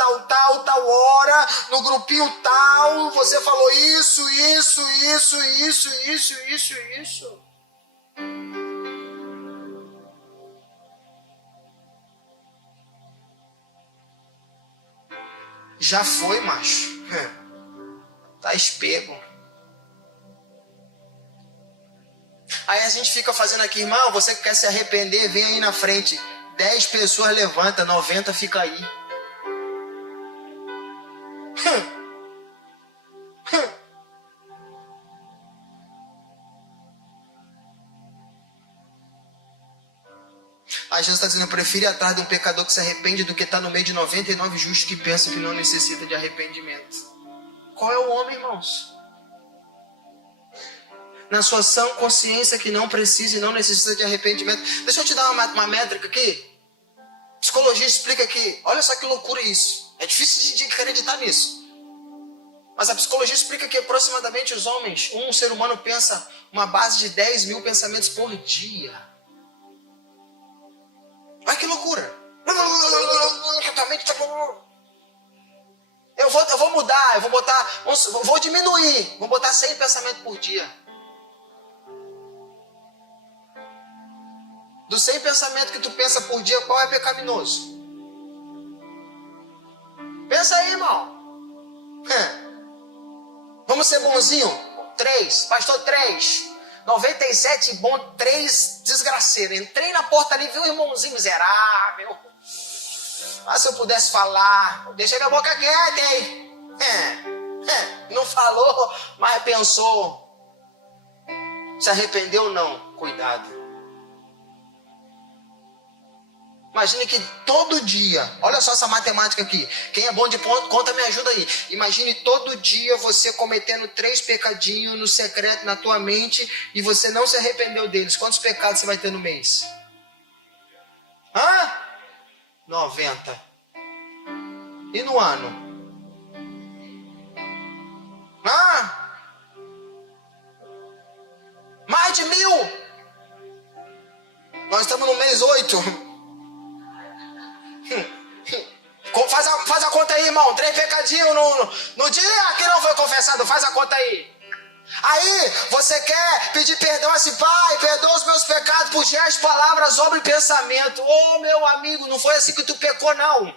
hora, no grupinho tal, você falou isso. Já foi, macho. Tá espego. Aí a gente fica fazendo aqui, irmão, você que quer se arrepender, vem aí na frente. 10 pessoas levanta, 90 fica aí. A Jesus está dizendo, eu prefiro ir atrás de um pecador que se arrepende do que estar no meio de 99 justos que pensam que não necessita de arrependimento. Qual é o homem, irmãos? Na sua sã consciência que não precisa e não necessita de arrependimento. Deixa eu te dar uma métrica aqui. Psicologia explica que, olha só que loucura isso. É difícil de acreditar nisso. Mas a psicologia explica que aproximadamente os homens, um ser humano pensa uma base de 10 mil pensamentos por dia. Olha que loucura. Eu vou mudar, vou diminuir, vou botar 100 pensamentos por dia. Dos 100 pensamentos que tu pensa por dia, qual é pecaminoso? Pensa aí, irmão. Vamos ser bonzinho? 3, pastor, 3. 97 bom, 3 desgraceiro. Entrei na porta ali, vi um irmãozinho miserável. Ah, se eu pudesse falar. Deixei minha boca quieta, hein? Não falou, mas pensou. Se arrependeu, não. Cuidado. Imagine que todo dia, olha só essa matemática aqui. Quem é bom de conta me ajuda aí. Imagine todo dia você cometendo 3 pecadinhos no secreto na tua mente e você não se arrependeu deles. Quantos pecados você vai ter no mês? 90. E no ano? Mais de 1000. Nós estamos no mês 8. Faz a conta aí, irmão. 3 pecadinhos no dia que não foi confessado. Faz a conta aí. Aí você quer pedir perdão a esse pai, perdoa os meus pecados por gestos, palavras, obra e pensamento. Ô, meu amigo, não foi assim que tu pecou, não.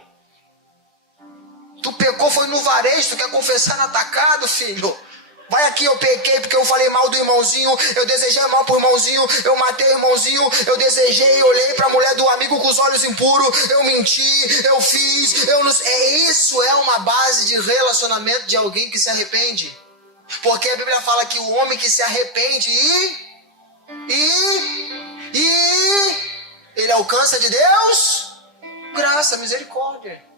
Tu pecou foi no varejo. Tu quer confessar no atacado, filho? Vai aqui, eu pequei porque eu falei mal do irmãozinho, eu desejei mal pro irmãozinho, eu matei o irmãozinho, eu desejei, olhei pra mulher do amigo com os olhos impuros, eu menti, eu fiz, eu não... Isso é uma base de relacionamento de alguém que se arrepende. Porque a Bíblia fala que o homem que se arrepende ele alcança de Deus graça, misericórdia.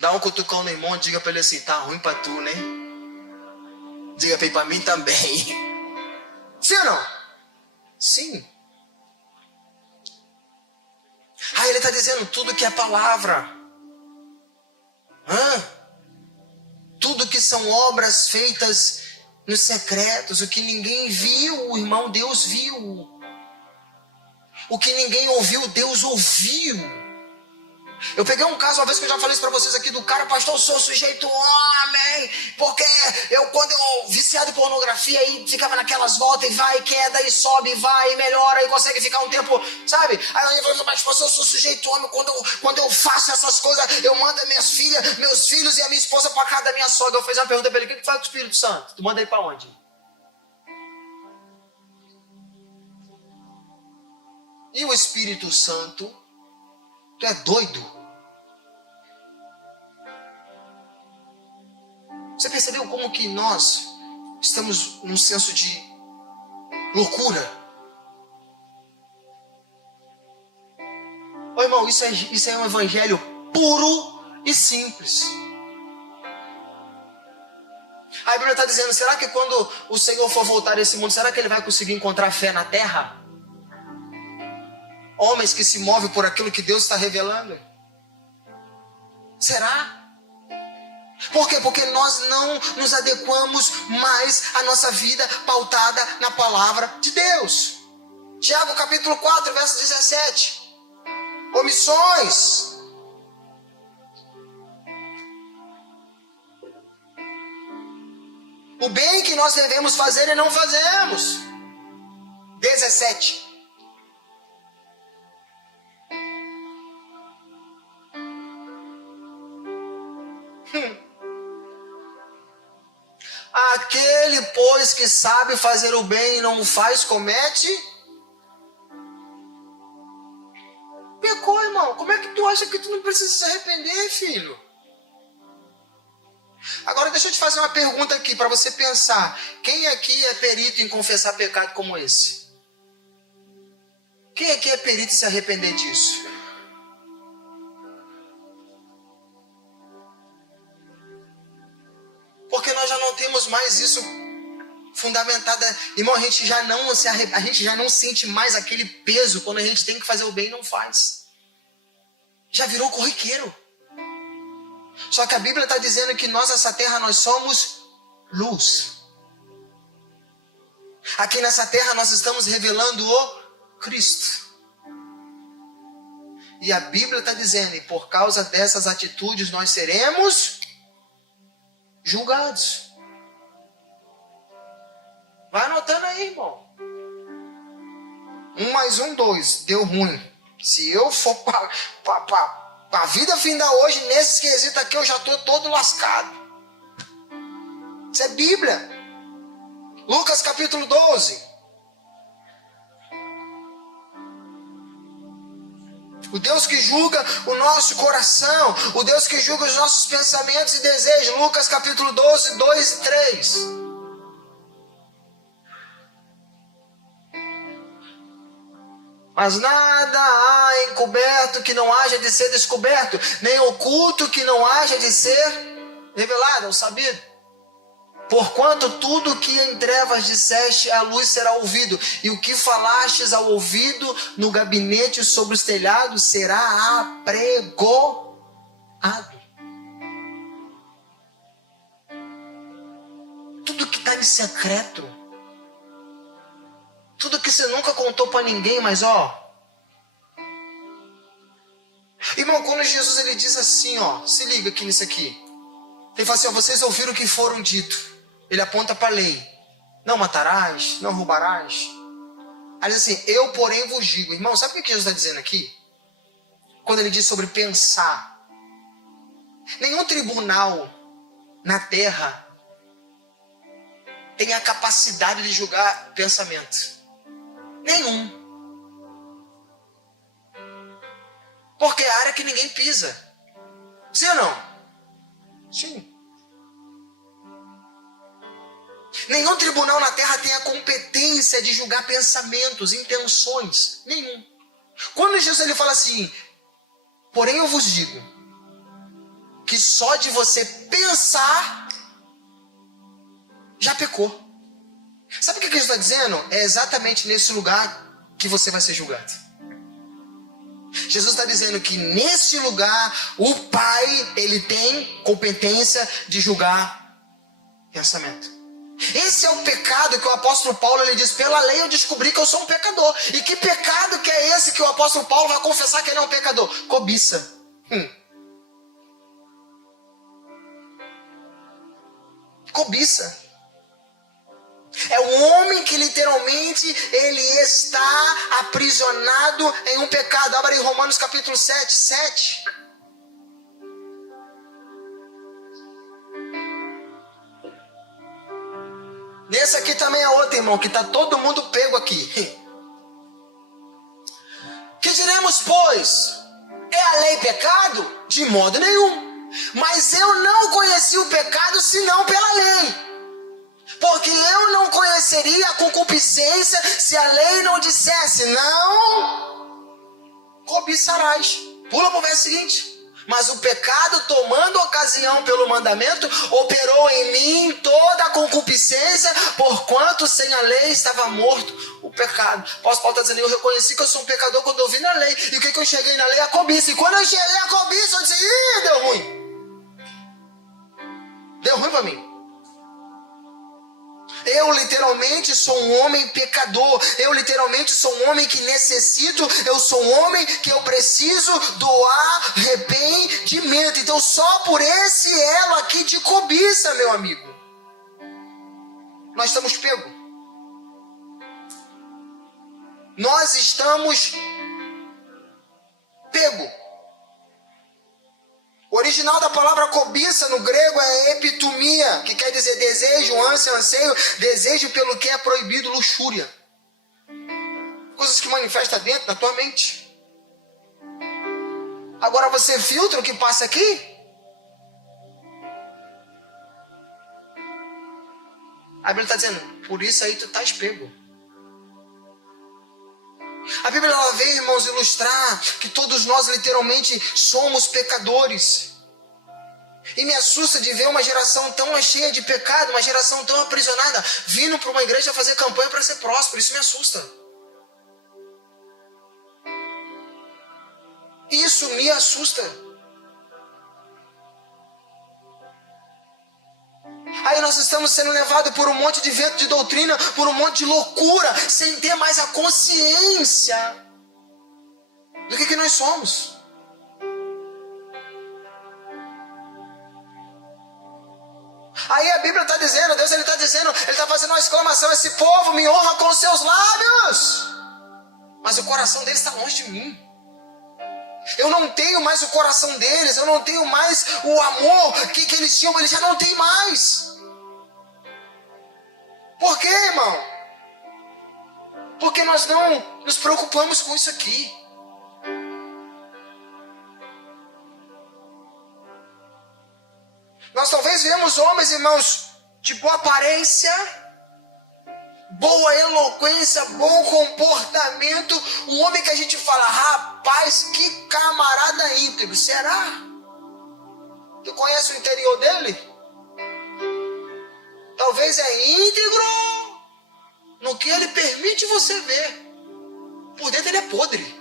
Dá um cutucão no irmão e diga pra ele assim, tá ruim pra tu, né? Diga pra mim também. Sim ou não? Sim. Aí ele tá dizendo tudo que é palavra. Tudo que são obras feitas nos secretos. O que ninguém viu, o irmão Deus viu. O que ninguém ouviu, Deus ouviu. Eu peguei um caso uma vez que eu já falei isso pra vocês aqui, do cara, pastor, eu sou sujeito homem, porque quando eu viciado em pornografia, aí ficava naquelas voltas e vai, queda, e sobe, e vai, e melhora, e consegue ficar um tempo, sabe? Aí eu falei, mas pastor, eu sou sujeito homem, quando eu faço essas coisas, eu mando minhas filhas, meus filhos e a minha esposa pra casa da minha sogra. Eu fiz uma pergunta pra ele, o que faz com o Espírito Santo? Tu manda ele pra onde? E o Espírito Santo? Tu é doido? Você percebeu como que nós estamos num senso de loucura? Ô irmão, isso é um evangelho puro e simples. A Bíblia está dizendo, será que quando o Senhor for voltar a esse mundo, será que ele vai conseguir encontrar fé na terra? Homens que se movem por aquilo que Deus está revelando? Será? Por quê? Porque nós não nos adequamos mais à nossa vida pautada na palavra de Deus. Tiago capítulo 4, verso 17. Omissões. O bem que nós devemos fazer e não fazemos. 17. Aquele, pois, que sabe fazer o bem e não o faz, comete. Pecou, irmão. Como é que tu acha que tu não precisa se arrepender, filho? Agora deixa eu te fazer uma pergunta aqui para você pensar. Quem aqui é perito em confessar pecado como esse? Quem aqui é perito em se arrepender disso? Porque nós já não temos mais isso fundamentado. Irmão, a gente já não sente mais aquele peso quando a gente tem que fazer o bem e não faz. Já virou corriqueiro. Só que a Bíblia está dizendo que nós, essa terra, nós somos luz. Aqui nessa terra nós estamos revelando o Cristo. E a Bíblia está dizendo, e por causa dessas atitudes nós seremos julgados. Vai anotando aí, irmão. 1 mais 1, 2. Deu ruim. Se eu for a vida findar hoje, nesse quesito aqui, eu já estou todo lascado. Isso é Bíblia. Lucas capítulo 12. O Deus que julga o nosso coração. O Deus que julga os nossos pensamentos e desejos. Lucas capítulo 12, 2 e 3. Mas nada há encoberto que não haja de ser descoberto, nem oculto que não haja de ser revelado, ou sabido. Porquanto tudo que em trevas disseste, à luz será ouvido, e o que falastes ao ouvido no gabinete sobre os telhados será apregoado. Tudo que está em secreto, tudo que você nunca contou para ninguém, mas irmão, quando Jesus ele diz assim, se liga aqui nisso aqui. Ele fala assim, vocês ouviram o que foram dito. Ele aponta para a lei. Não matarás, não roubarás. Aí diz assim, eu porém vos digo. Irmão, sabe o que Jesus está dizendo aqui? Quando ele diz sobre pensar. Nenhum tribunal na terra tem a capacidade de julgar pensamento. Nenhum. Porque é a área que ninguém pisa. Sim ou não? Sim. Nenhum tribunal na terra tem a competência de julgar pensamentos, intenções. Nenhum. Quando Jesus ele fala assim, porém eu vos digo, que só de você pensar, já pecou. Sabe o que Jesus está dizendo? É exatamente nesse lugar que você vai ser julgado. Jesus está dizendo que nesse lugar, o Pai, ele tem competência de julgar pensamento. Esse é o pecado que o apóstolo Paulo ele diz, pela lei eu descobri que eu sou um pecador. E que pecado que é esse que o apóstolo Paulo vai confessar que ele é um pecador? Cobiça. Cobiça. É um homem que literalmente ele está aprisionado em um pecado. Abra em Romanos capítulo 7, 7. Nesse aqui também é outro, irmão, que está todo mundo pego aqui. Que diremos, pois? É a lei pecado? De modo nenhum. Mas eu não conheci o pecado senão pela lei. Porque eu não conheceria a concupiscência se a lei não dissesse, não cobiçarás. Pula para o verso seguinte. Mas o pecado, tomando ocasião pelo mandamento, operou em mim toda a concupiscência, porquanto sem a lei estava morto o pecado. Paulo está dizendo, eu reconheci que eu sou um pecador quando eu vi na lei. E o que eu enxerguei na lei? A cobiça. E quando eu enxerguei a cobiça, eu disse, ih, deu ruim. Deu ruim para mim. Eu literalmente sou um homem pecador. Eu literalmente sou um homem que necessito. Eu sou um homem que eu preciso do arrependimento. Então só por esse elo aqui de cobiça, meu amigo, nós estamos pegos. Nós estamos pegos. O original da palavra cobiça no grego é epitumia, que quer dizer desejo, ânsia, anseio, desejo pelo que é proibido, luxúria. Coisas que manifestam dentro da tua mente. Agora você filtra o que passa aqui? A Bíblia está dizendo, por isso aí tu estás pego. A Bíblia ela veio, irmãos, ilustrar que todos nós literalmente somos pecadores. E me assusta de ver uma geração tão cheia de pecado, uma geração tão aprisionada, vindo para uma igreja fazer campanha para ser próspero. Isso me assusta. Isso me assusta. Aí nós estamos sendo levados por um monte de vento de doutrina, por um monte de loucura, sem ter mais a consciência do que nós somos. Aí a Bíblia está dizendo, Deus ele está dizendo, ele está fazendo uma exclamação, esse povo me honra com os seus lábios, mas o coração deles está longe de mim. Eu não tenho mais o coração deles, eu não tenho mais o amor que eles tinham, eles já não têm mais. Por quê, irmão? Porque nós não nos preocupamos com isso aqui. Nós talvez vemos homens, irmãos, de boa aparência, boa eloquência, bom comportamento, um homem que a gente fala, rapaz, que camarada íntegro. Será? Tu conhece o interior dele? Talvez é íntegro no que ele permite você ver. Por dentro ele é podre.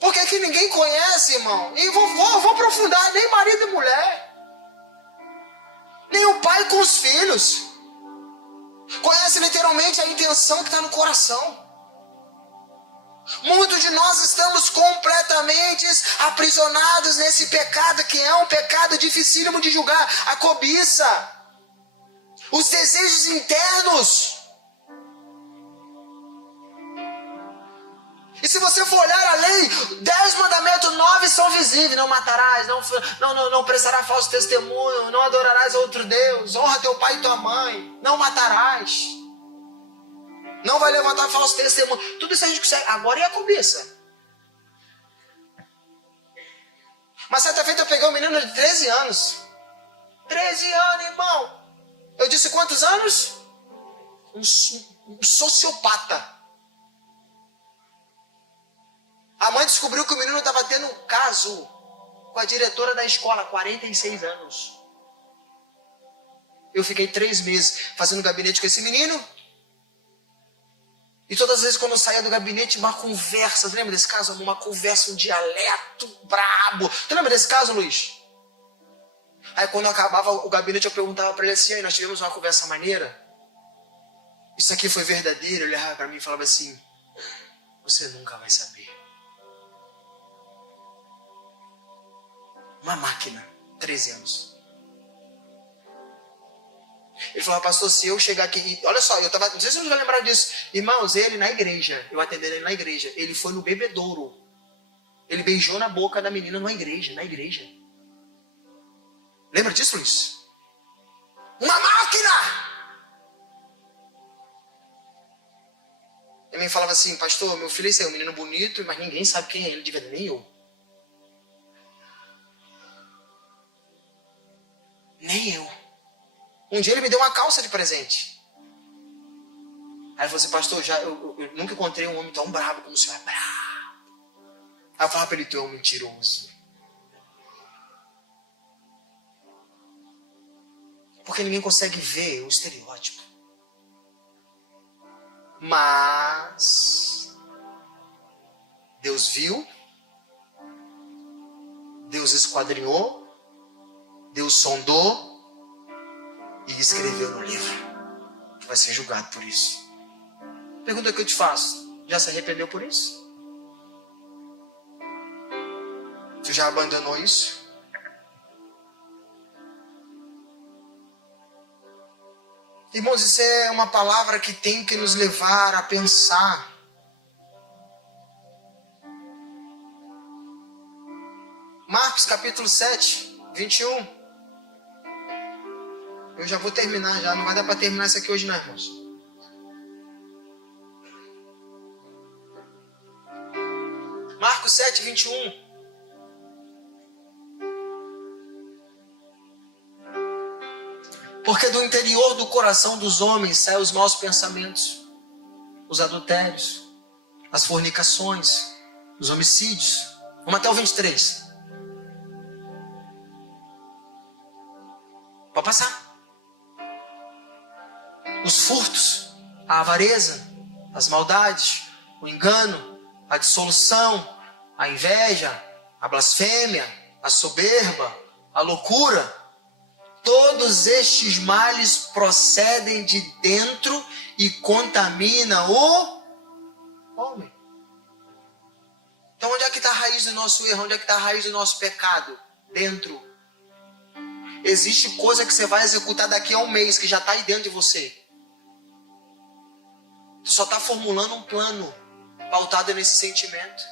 Por que ninguém conhece, irmão? E vou aprofundar, nem marido e mulher. Nem o pai com os filhos. Conhece literalmente a intenção que está no coração. Muitos de nós estamos completamente aprisionados nesse pecado, que é um pecado dificílimo de julgar. A cobiça. Os desejos internos. E se você for olhar a lei, 10 mandamentos, 9 são visíveis. Não matarás, não prestarás falso testemunho, não adorarás outro Deus, honra teu pai e tua mãe, não matarás, não vai levantar falso testemunho. Tudo isso a gente consegue. Agora é a cobiça. Mas certa feita eu peguei um menino de 13 anos. 13 anos, irmão. Eu disse quantos anos? Um sociopata. A mãe descobriu que o menino estava tendo um caso com a diretora da escola, 46 anos. Eu fiquei 3 meses fazendo gabinete com esse menino. E todas as vezes quando eu saía do gabinete, uma conversa. Você lembra desse caso? Uma conversa, um dialeto brabo. Tu lembra desse caso, Luiz? Aí quando acabava o gabinete, eu perguntava para ele assim, aí nós tivemos uma conversa maneira. Isso aqui foi verdadeiro? Ele olhava para mim e falava assim, você nunca vai saber. Uma máquina, 13 anos. Ele falou, pastor, se eu chegar aqui... Olha só, eu tava... Não sei se você vai lembrar disso. Irmãos, ele na igreja, eu atendendo ele na igreja, ele foi no bebedouro. Ele beijou na boca da menina na igreja. Lembra disso, Luiz? Uma máquina! Ele me falava assim, pastor, meu filho é um menino bonito, mas ninguém sabe quem é ele, de verdade, nem eu. Nem eu. Um dia ele me deu uma calça de presente. Aí ele falou assim, pastor, eu nunca encontrei um homem tão bravo como o senhor é bravo. Aí eu falava para ele, tu é um mentiroso. Porque ninguém consegue ver o estereótipo. Mas Deus viu, Deus esquadrinhou, Deus sondou e escreveu no livro. Tu vai ser julgado por isso. Pergunta que eu te faço, já se arrependeu por isso? Tu já abandonou isso? Irmãos, isso é uma palavra que tem que nos levar a pensar. Marcos capítulo 7, 21. Eu já vou terminar já, não vai dar para terminar isso aqui hoje não, irmãos. Marcos 7, 21. Porque do interior do coração dos homens saem os maus pensamentos, os adultérios, as fornicações, os homicídios. Vamos até o 23. Pode passar. Os furtos, a avareza, as maldades, o engano, a dissolução, a inveja, a blasfêmia, a soberba, a loucura. Todos estes males procedem de dentro e contaminam o homem. Então onde é que está a raiz do nosso erro? Onde é que está a raiz do nosso pecado? Dentro. Existe coisa que você vai executar daqui a um mês, que já está aí dentro de você. Você só está formulando um plano pautado nesse sentimento.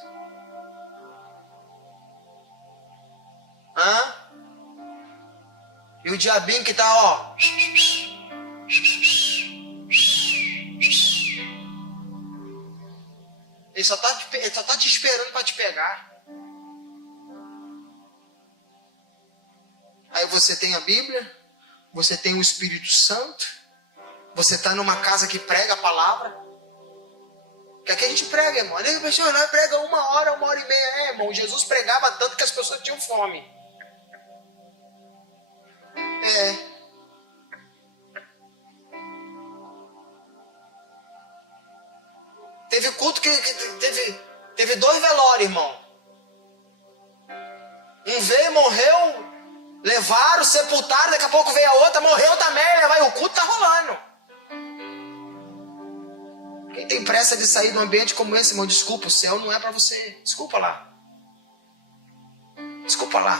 E o diabinho que está, ó. Ele só tá te esperando para te pegar. Aí você tem a Bíblia, você tem o Espírito Santo, você está numa casa que prega a palavra. Que aqui a gente prega, irmão. A pessoa não prega 1 hora, 1h30. Irmão, Jesus pregava tanto que as pessoas tinham fome. Teve culto que teve 2 velórios, irmão. Um veio, morreu, levaram, sepultaram, daqui a pouco veio a outra, morreu também, vai, o culto tá rolando. Quem tem pressa de sair de um ambiente como esse, irmão, desculpa, o céu não é para você. Desculpa lá. Desculpa lá.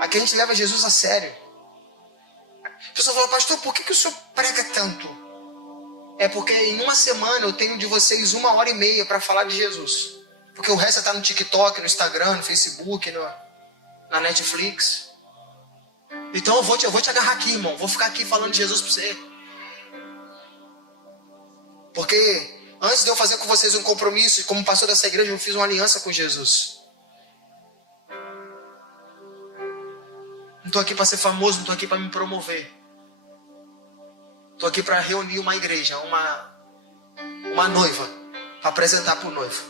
Aqui a gente leva Jesus a sério. A pessoa fala, pastor, por que o senhor prega tanto? É porque em uma semana eu tenho de vocês 1h30 para falar de Jesus. Porque o resto está no TikTok, no Instagram, no Facebook, na Netflix. Então eu vou te agarrar aqui, irmão. Vou ficar aqui falando de Jesus para você. Porque antes de eu fazer com vocês um compromisso, como pastor dessa igreja, eu fiz uma aliança com Jesus. Não estou aqui para ser famoso, não estou aqui para me promover. Estou aqui para reunir uma igreja, uma noiva, para apresentar para o noivo.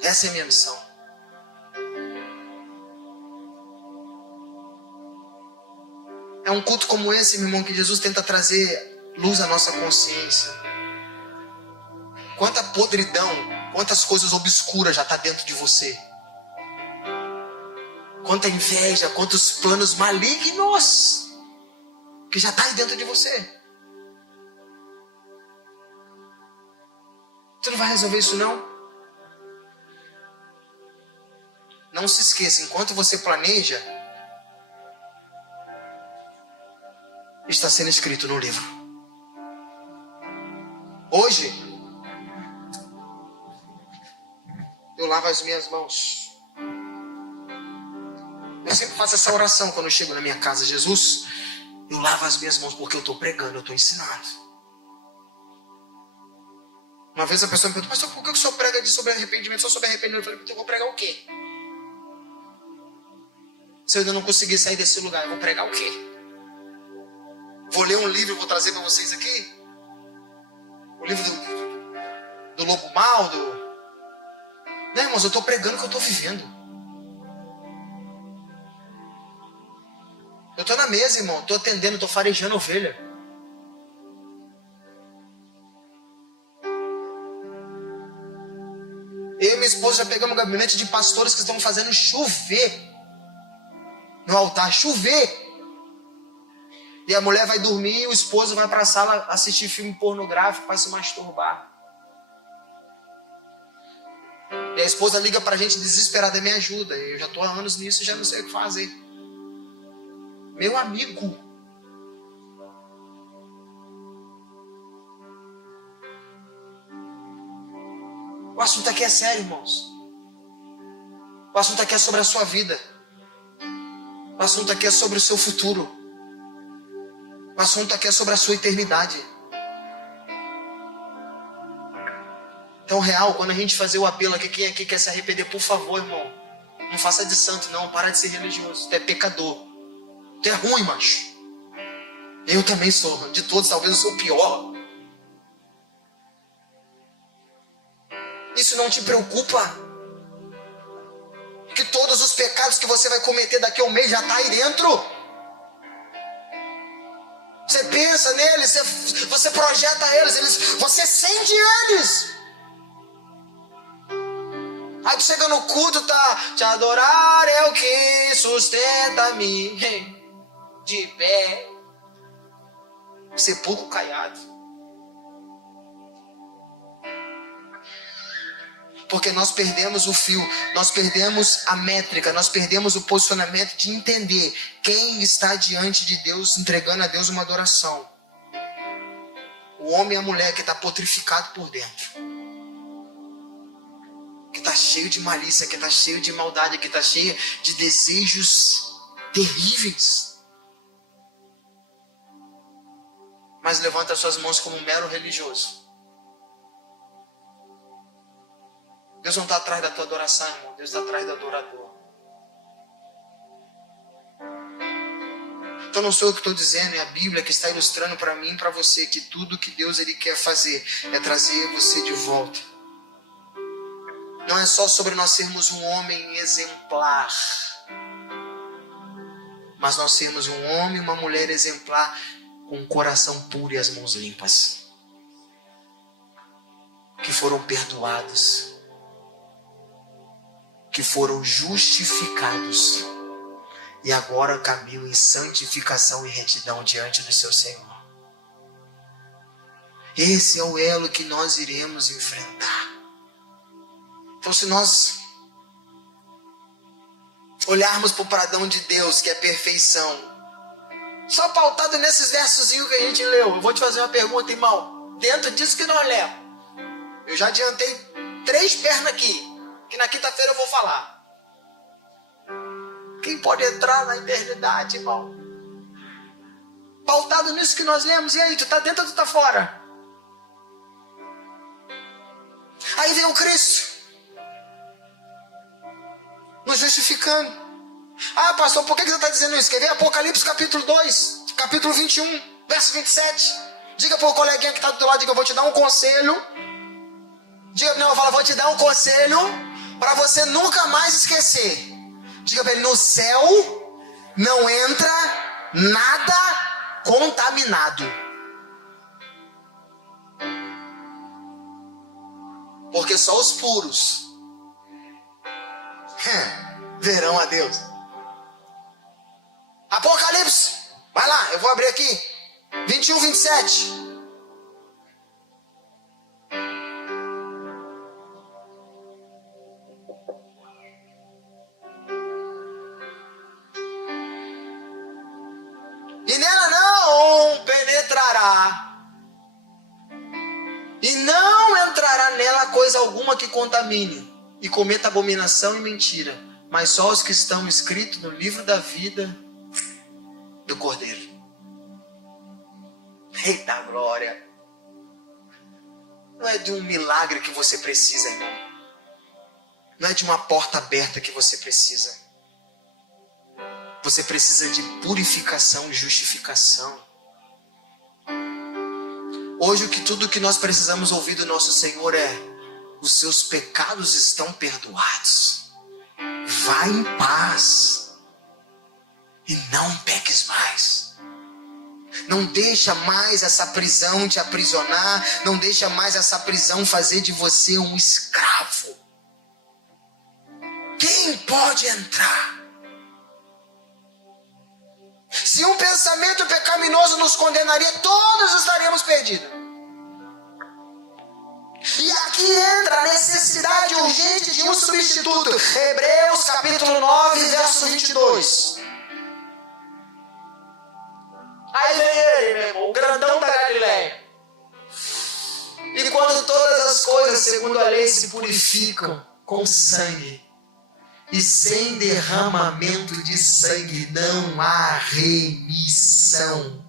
Essa é a minha missão. É um culto como esse, meu irmão, que Jesus tenta trazer luz à nossa consciência. Quanta podridão, quantas coisas obscuras já está dentro de você. Quanta inveja, quantos planos malignos que já está aí dentro de você. Tu não vai resolver isso não? Não se esqueça, enquanto você planeja, está sendo escrito no livro. Hoje, eu lavo as minhas mãos. Eu sempre faço essa oração quando eu chego na minha casa. Jesus, eu lavo as minhas mãos porque eu estou pregando, eu estou ensinando. Uma vez a pessoa me perguntou, pastor, por que o senhor prega sobre arrependimento? Só sobre arrependimento. Eu falei, porque eu vou pregar o quê? Se eu ainda não conseguir sair desse lugar, eu vou pregar o quê? Vou ler um livro e vou trazer para vocês aqui. O livro do Lobo Mal, Não, irmãos, eu estou pregando o que eu estou vivendo. Eu estou na mesa, irmão. Estou atendendo, estou farejando ovelha. Eu e minha esposa já pegamos um gabinete de pastores que estão fazendo chover no altar. Chover. E a mulher vai dormir e o esposo vai para a sala assistir filme pornográfico para se masturbar. E a esposa liga para a gente desesperada, me ajuda. Eu já estou há anos nisso e já não sei o que fazer. Meu amigo. O assunto aqui é sério, irmãos. O assunto aqui é sobre a sua vida. O assunto aqui é sobre o seu futuro. O assunto aqui é sobre a sua eternidade. Então, real, quando a gente fazer o apelo aqui, quem aqui quer se arrepender, por favor, irmão, não faça de santo, não. Para de ser religioso. Tu é pecador. Tu é ruim, macho. Eu também sou. De todos, talvez eu sou o pior. Isso não te preocupa? Que todos os pecados que você vai cometer daqui a um mês já está aí dentro? Você pensa neles, você projeta eles, você sente eles. Aí tu chega no culto, tá? Te adorar é o que sustenta-me de pé. Sepulcro caiado. Porque nós perdemos o fio, nós perdemos a métrica, nós perdemos o posicionamento de entender quem está diante de Deus, entregando a Deus uma adoração. O homem e a mulher que está putrificado por dentro. Que está cheio de malícia, que está cheio de maldade, que está cheio de desejos terríveis. Mas levanta suas mãos como um mero religioso. Deus não está atrás da tua adoração, irmão. Deus está atrás do adorador. Então não sou eu que estou dizendo, é a Bíblia que está ilustrando para mim e para você que tudo que Deus ele quer fazer é trazer você de volta. Não é só sobre nós sermos um homem exemplar, mas nós sermos um homem e uma mulher exemplar com o coração puro e as mãos limpas, que foram perdoados, que foram justificados e agora caminham em santificação e retidão diante do seu Senhor. Esse é o elo que nós iremos enfrentar. Então, se nós olharmos para o padrão de Deus, que é perfeição, só pautado nesses versozinhos que a gente leu, eu vou te fazer uma pergunta, irmão. Dentro disso que nós lemos, eu já adiantei 3 pernas aqui, que na quinta-feira eu vou falar. Quem pode entrar na eternidade, irmão? Pautado nisso que nós lemos, e aí, tu está dentro ou tu está fora? Aí vem o Cristo nos justificando. Ah, pastor, por que você está dizendo isso? Quer ver Apocalipse capítulo 2, capítulo 21, verso 27. Diga para o coleguinha que está do teu lado, diga, eu vou te dar um conselho. Diga para ele, fala, vou te dar um conselho para você nunca mais esquecer. Diga para ele, no céu não entra nada contaminado. Porque só os puros verão a Deus. Apocalipse, vai lá, eu vou abrir aqui 21, 27. E nela não penetrará, e não entrará nela coisa alguma que contamine e cometa abominação e mentira, mas só os que estão escritos no livro da vida do Cordeiro. Eita glória! Não é de um milagre que você precisa, irmão. Não é de uma porta aberta que você precisa. Você precisa de purificação e justificação. Hoje tudo que nós precisamos ouvir do nosso Senhor é: os seus pecados estão perdoados. Vá em paz e não peques mais. Não deixa mais essa prisão te aprisionar. Não deixa mais essa prisão fazer de você um escravo. Quem pode entrar? Se um pensamento pecaminoso nos condenaria, todos estaríamos perdidos. E aqui entra a necessidade urgente de um substituto. Hebreus capítulo 9, verso 22. Aí vem ele, meu irmão, o grandão da Galileia. E quando todas as coisas, segundo a lei, se purificam com sangue, e sem derramamento de sangue não há remissão.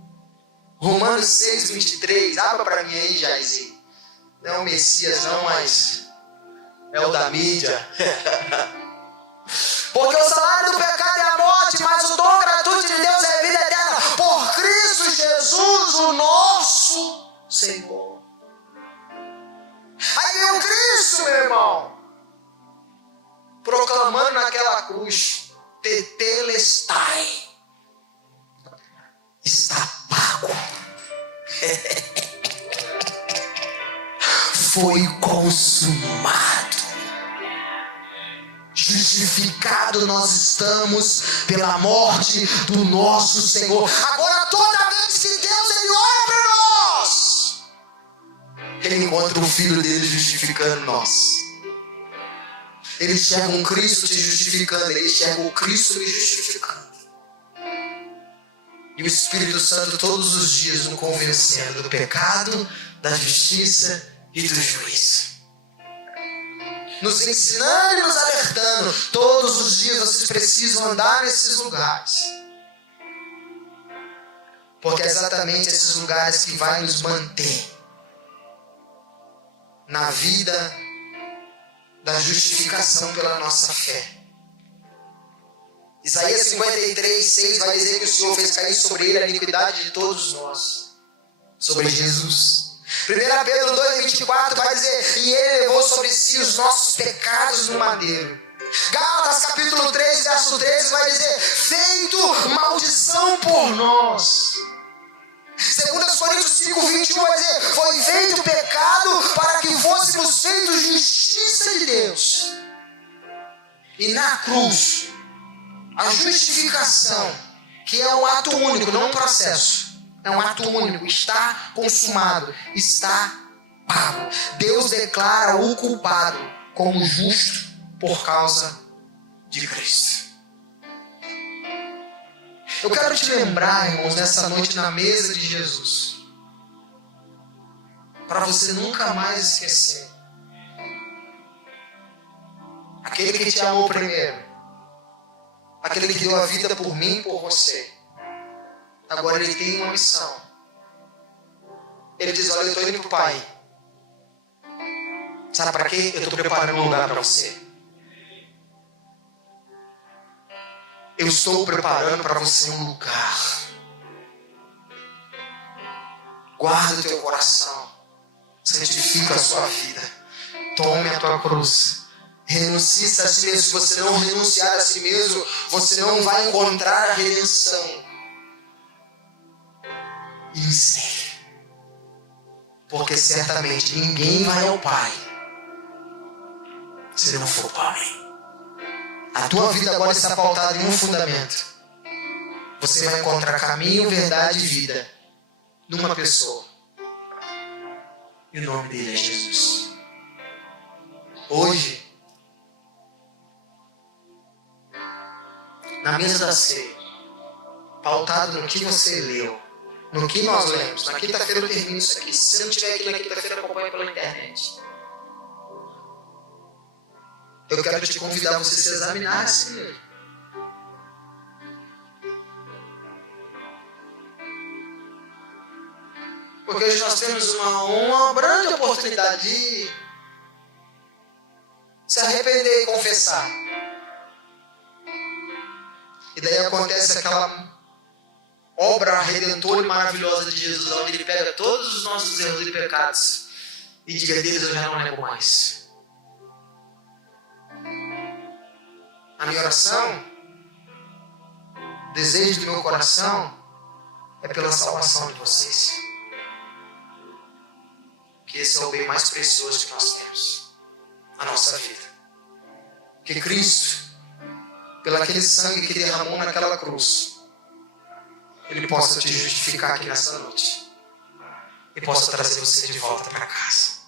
Romanos 6, 23. Abra para mim aí, Jairzinho. Não é o Messias não, mas é o da mídia. Porque o salário do pecado é a morte, mas o dom gratuito de Deus é a vida eterna por Cristo Jesus, o nosso Senhor. Aí vem o Cristo, meu irmão, proclamando naquela cruz: tetelestai, está pago. Foi consumado. Justificado nós estamos pela morte do nosso Senhor. Agora toda vez que Deus ele olha para nós, ele encontra o Filho dele justificando nós. Ele enxerga um Cristo te justificando, ele enxerga o Cristo me justificando. E o Espírito Santo todos os dias nos convencendo do pecado, da justiça e do juízo. Nos ensinando e nos alertando. Todos os dias vocês precisam andar nesses lugares. Porque é exatamente esses lugares que vai nos manter na vida da justificação pela nossa fé. Isaías 53, 6 vai dizer que o Senhor fez cair sobre ele a iniquidade de todos nós. Sobre Jesus. 1 Pedro 2, 24 vai dizer: e ele levou sobre si os nossos pecados no madeiro. Gálatas capítulo 3, verso 13 vai dizer: feito maldição por nós. 2 Coríntios 5, 21 vai dizer: foi feito pecado para que fôssemos feitos justiça de Deus. E na cruz, a justificação, que é um ato único, não um processo, é um ato único, está consumado, está pago. Deus declara o culpado como justo por causa de Cristo. Eu quero te lembrar, irmãos, nessa noite na mesa de Jesus, para você nunca mais esquecer. Aquele que te amou primeiro, aquele que deu a vida por mim e por você, agora ele tem uma missão. Ele diz: olha, eu estou indo para o Pai. Sabe para quê? Eu estou preparando um lugar para você. Eu estou preparando para você um lugar. Guarda o teu coração. Santifica a sua vida. Tome a tua cruz. Renuncie a si mesmo. Se você não renunciar a si mesmo, você não vai encontrar a redenção. E encerre. Porque certamente ninguém vai ao Pai se não for Pai. A tua vida agora está pautada em um fundamento. Você vai encontrar caminho, verdade e vida numa pessoa. E o nome dele é Jesus. Hoje, na mesa da ceia, pautado no que você leu, no que nós lemos. Na quinta-feira eu termino isso aqui. Se você não estiver aqui na quinta-feira, acompanhe pela internet. Eu quero te convidar a você se examinar assim mesmo. Porque hoje nós temos uma grande oportunidade de se arrepender e confessar. E daí acontece aquela obra redentora e maravilhosa de Jesus, onde Ele pega todos os nossos erros e pecados e diga: Deus, eu já não nego mais. A minha oração, o desejo do meu coração é pela salvação de vocês. Que esse é o bem mais precioso que nós temos na nossa vida. Que Cristo, pelo aquele sangue que derramou naquela cruz, Ele possa te justificar aqui nessa noite e possa trazer você de volta para casa.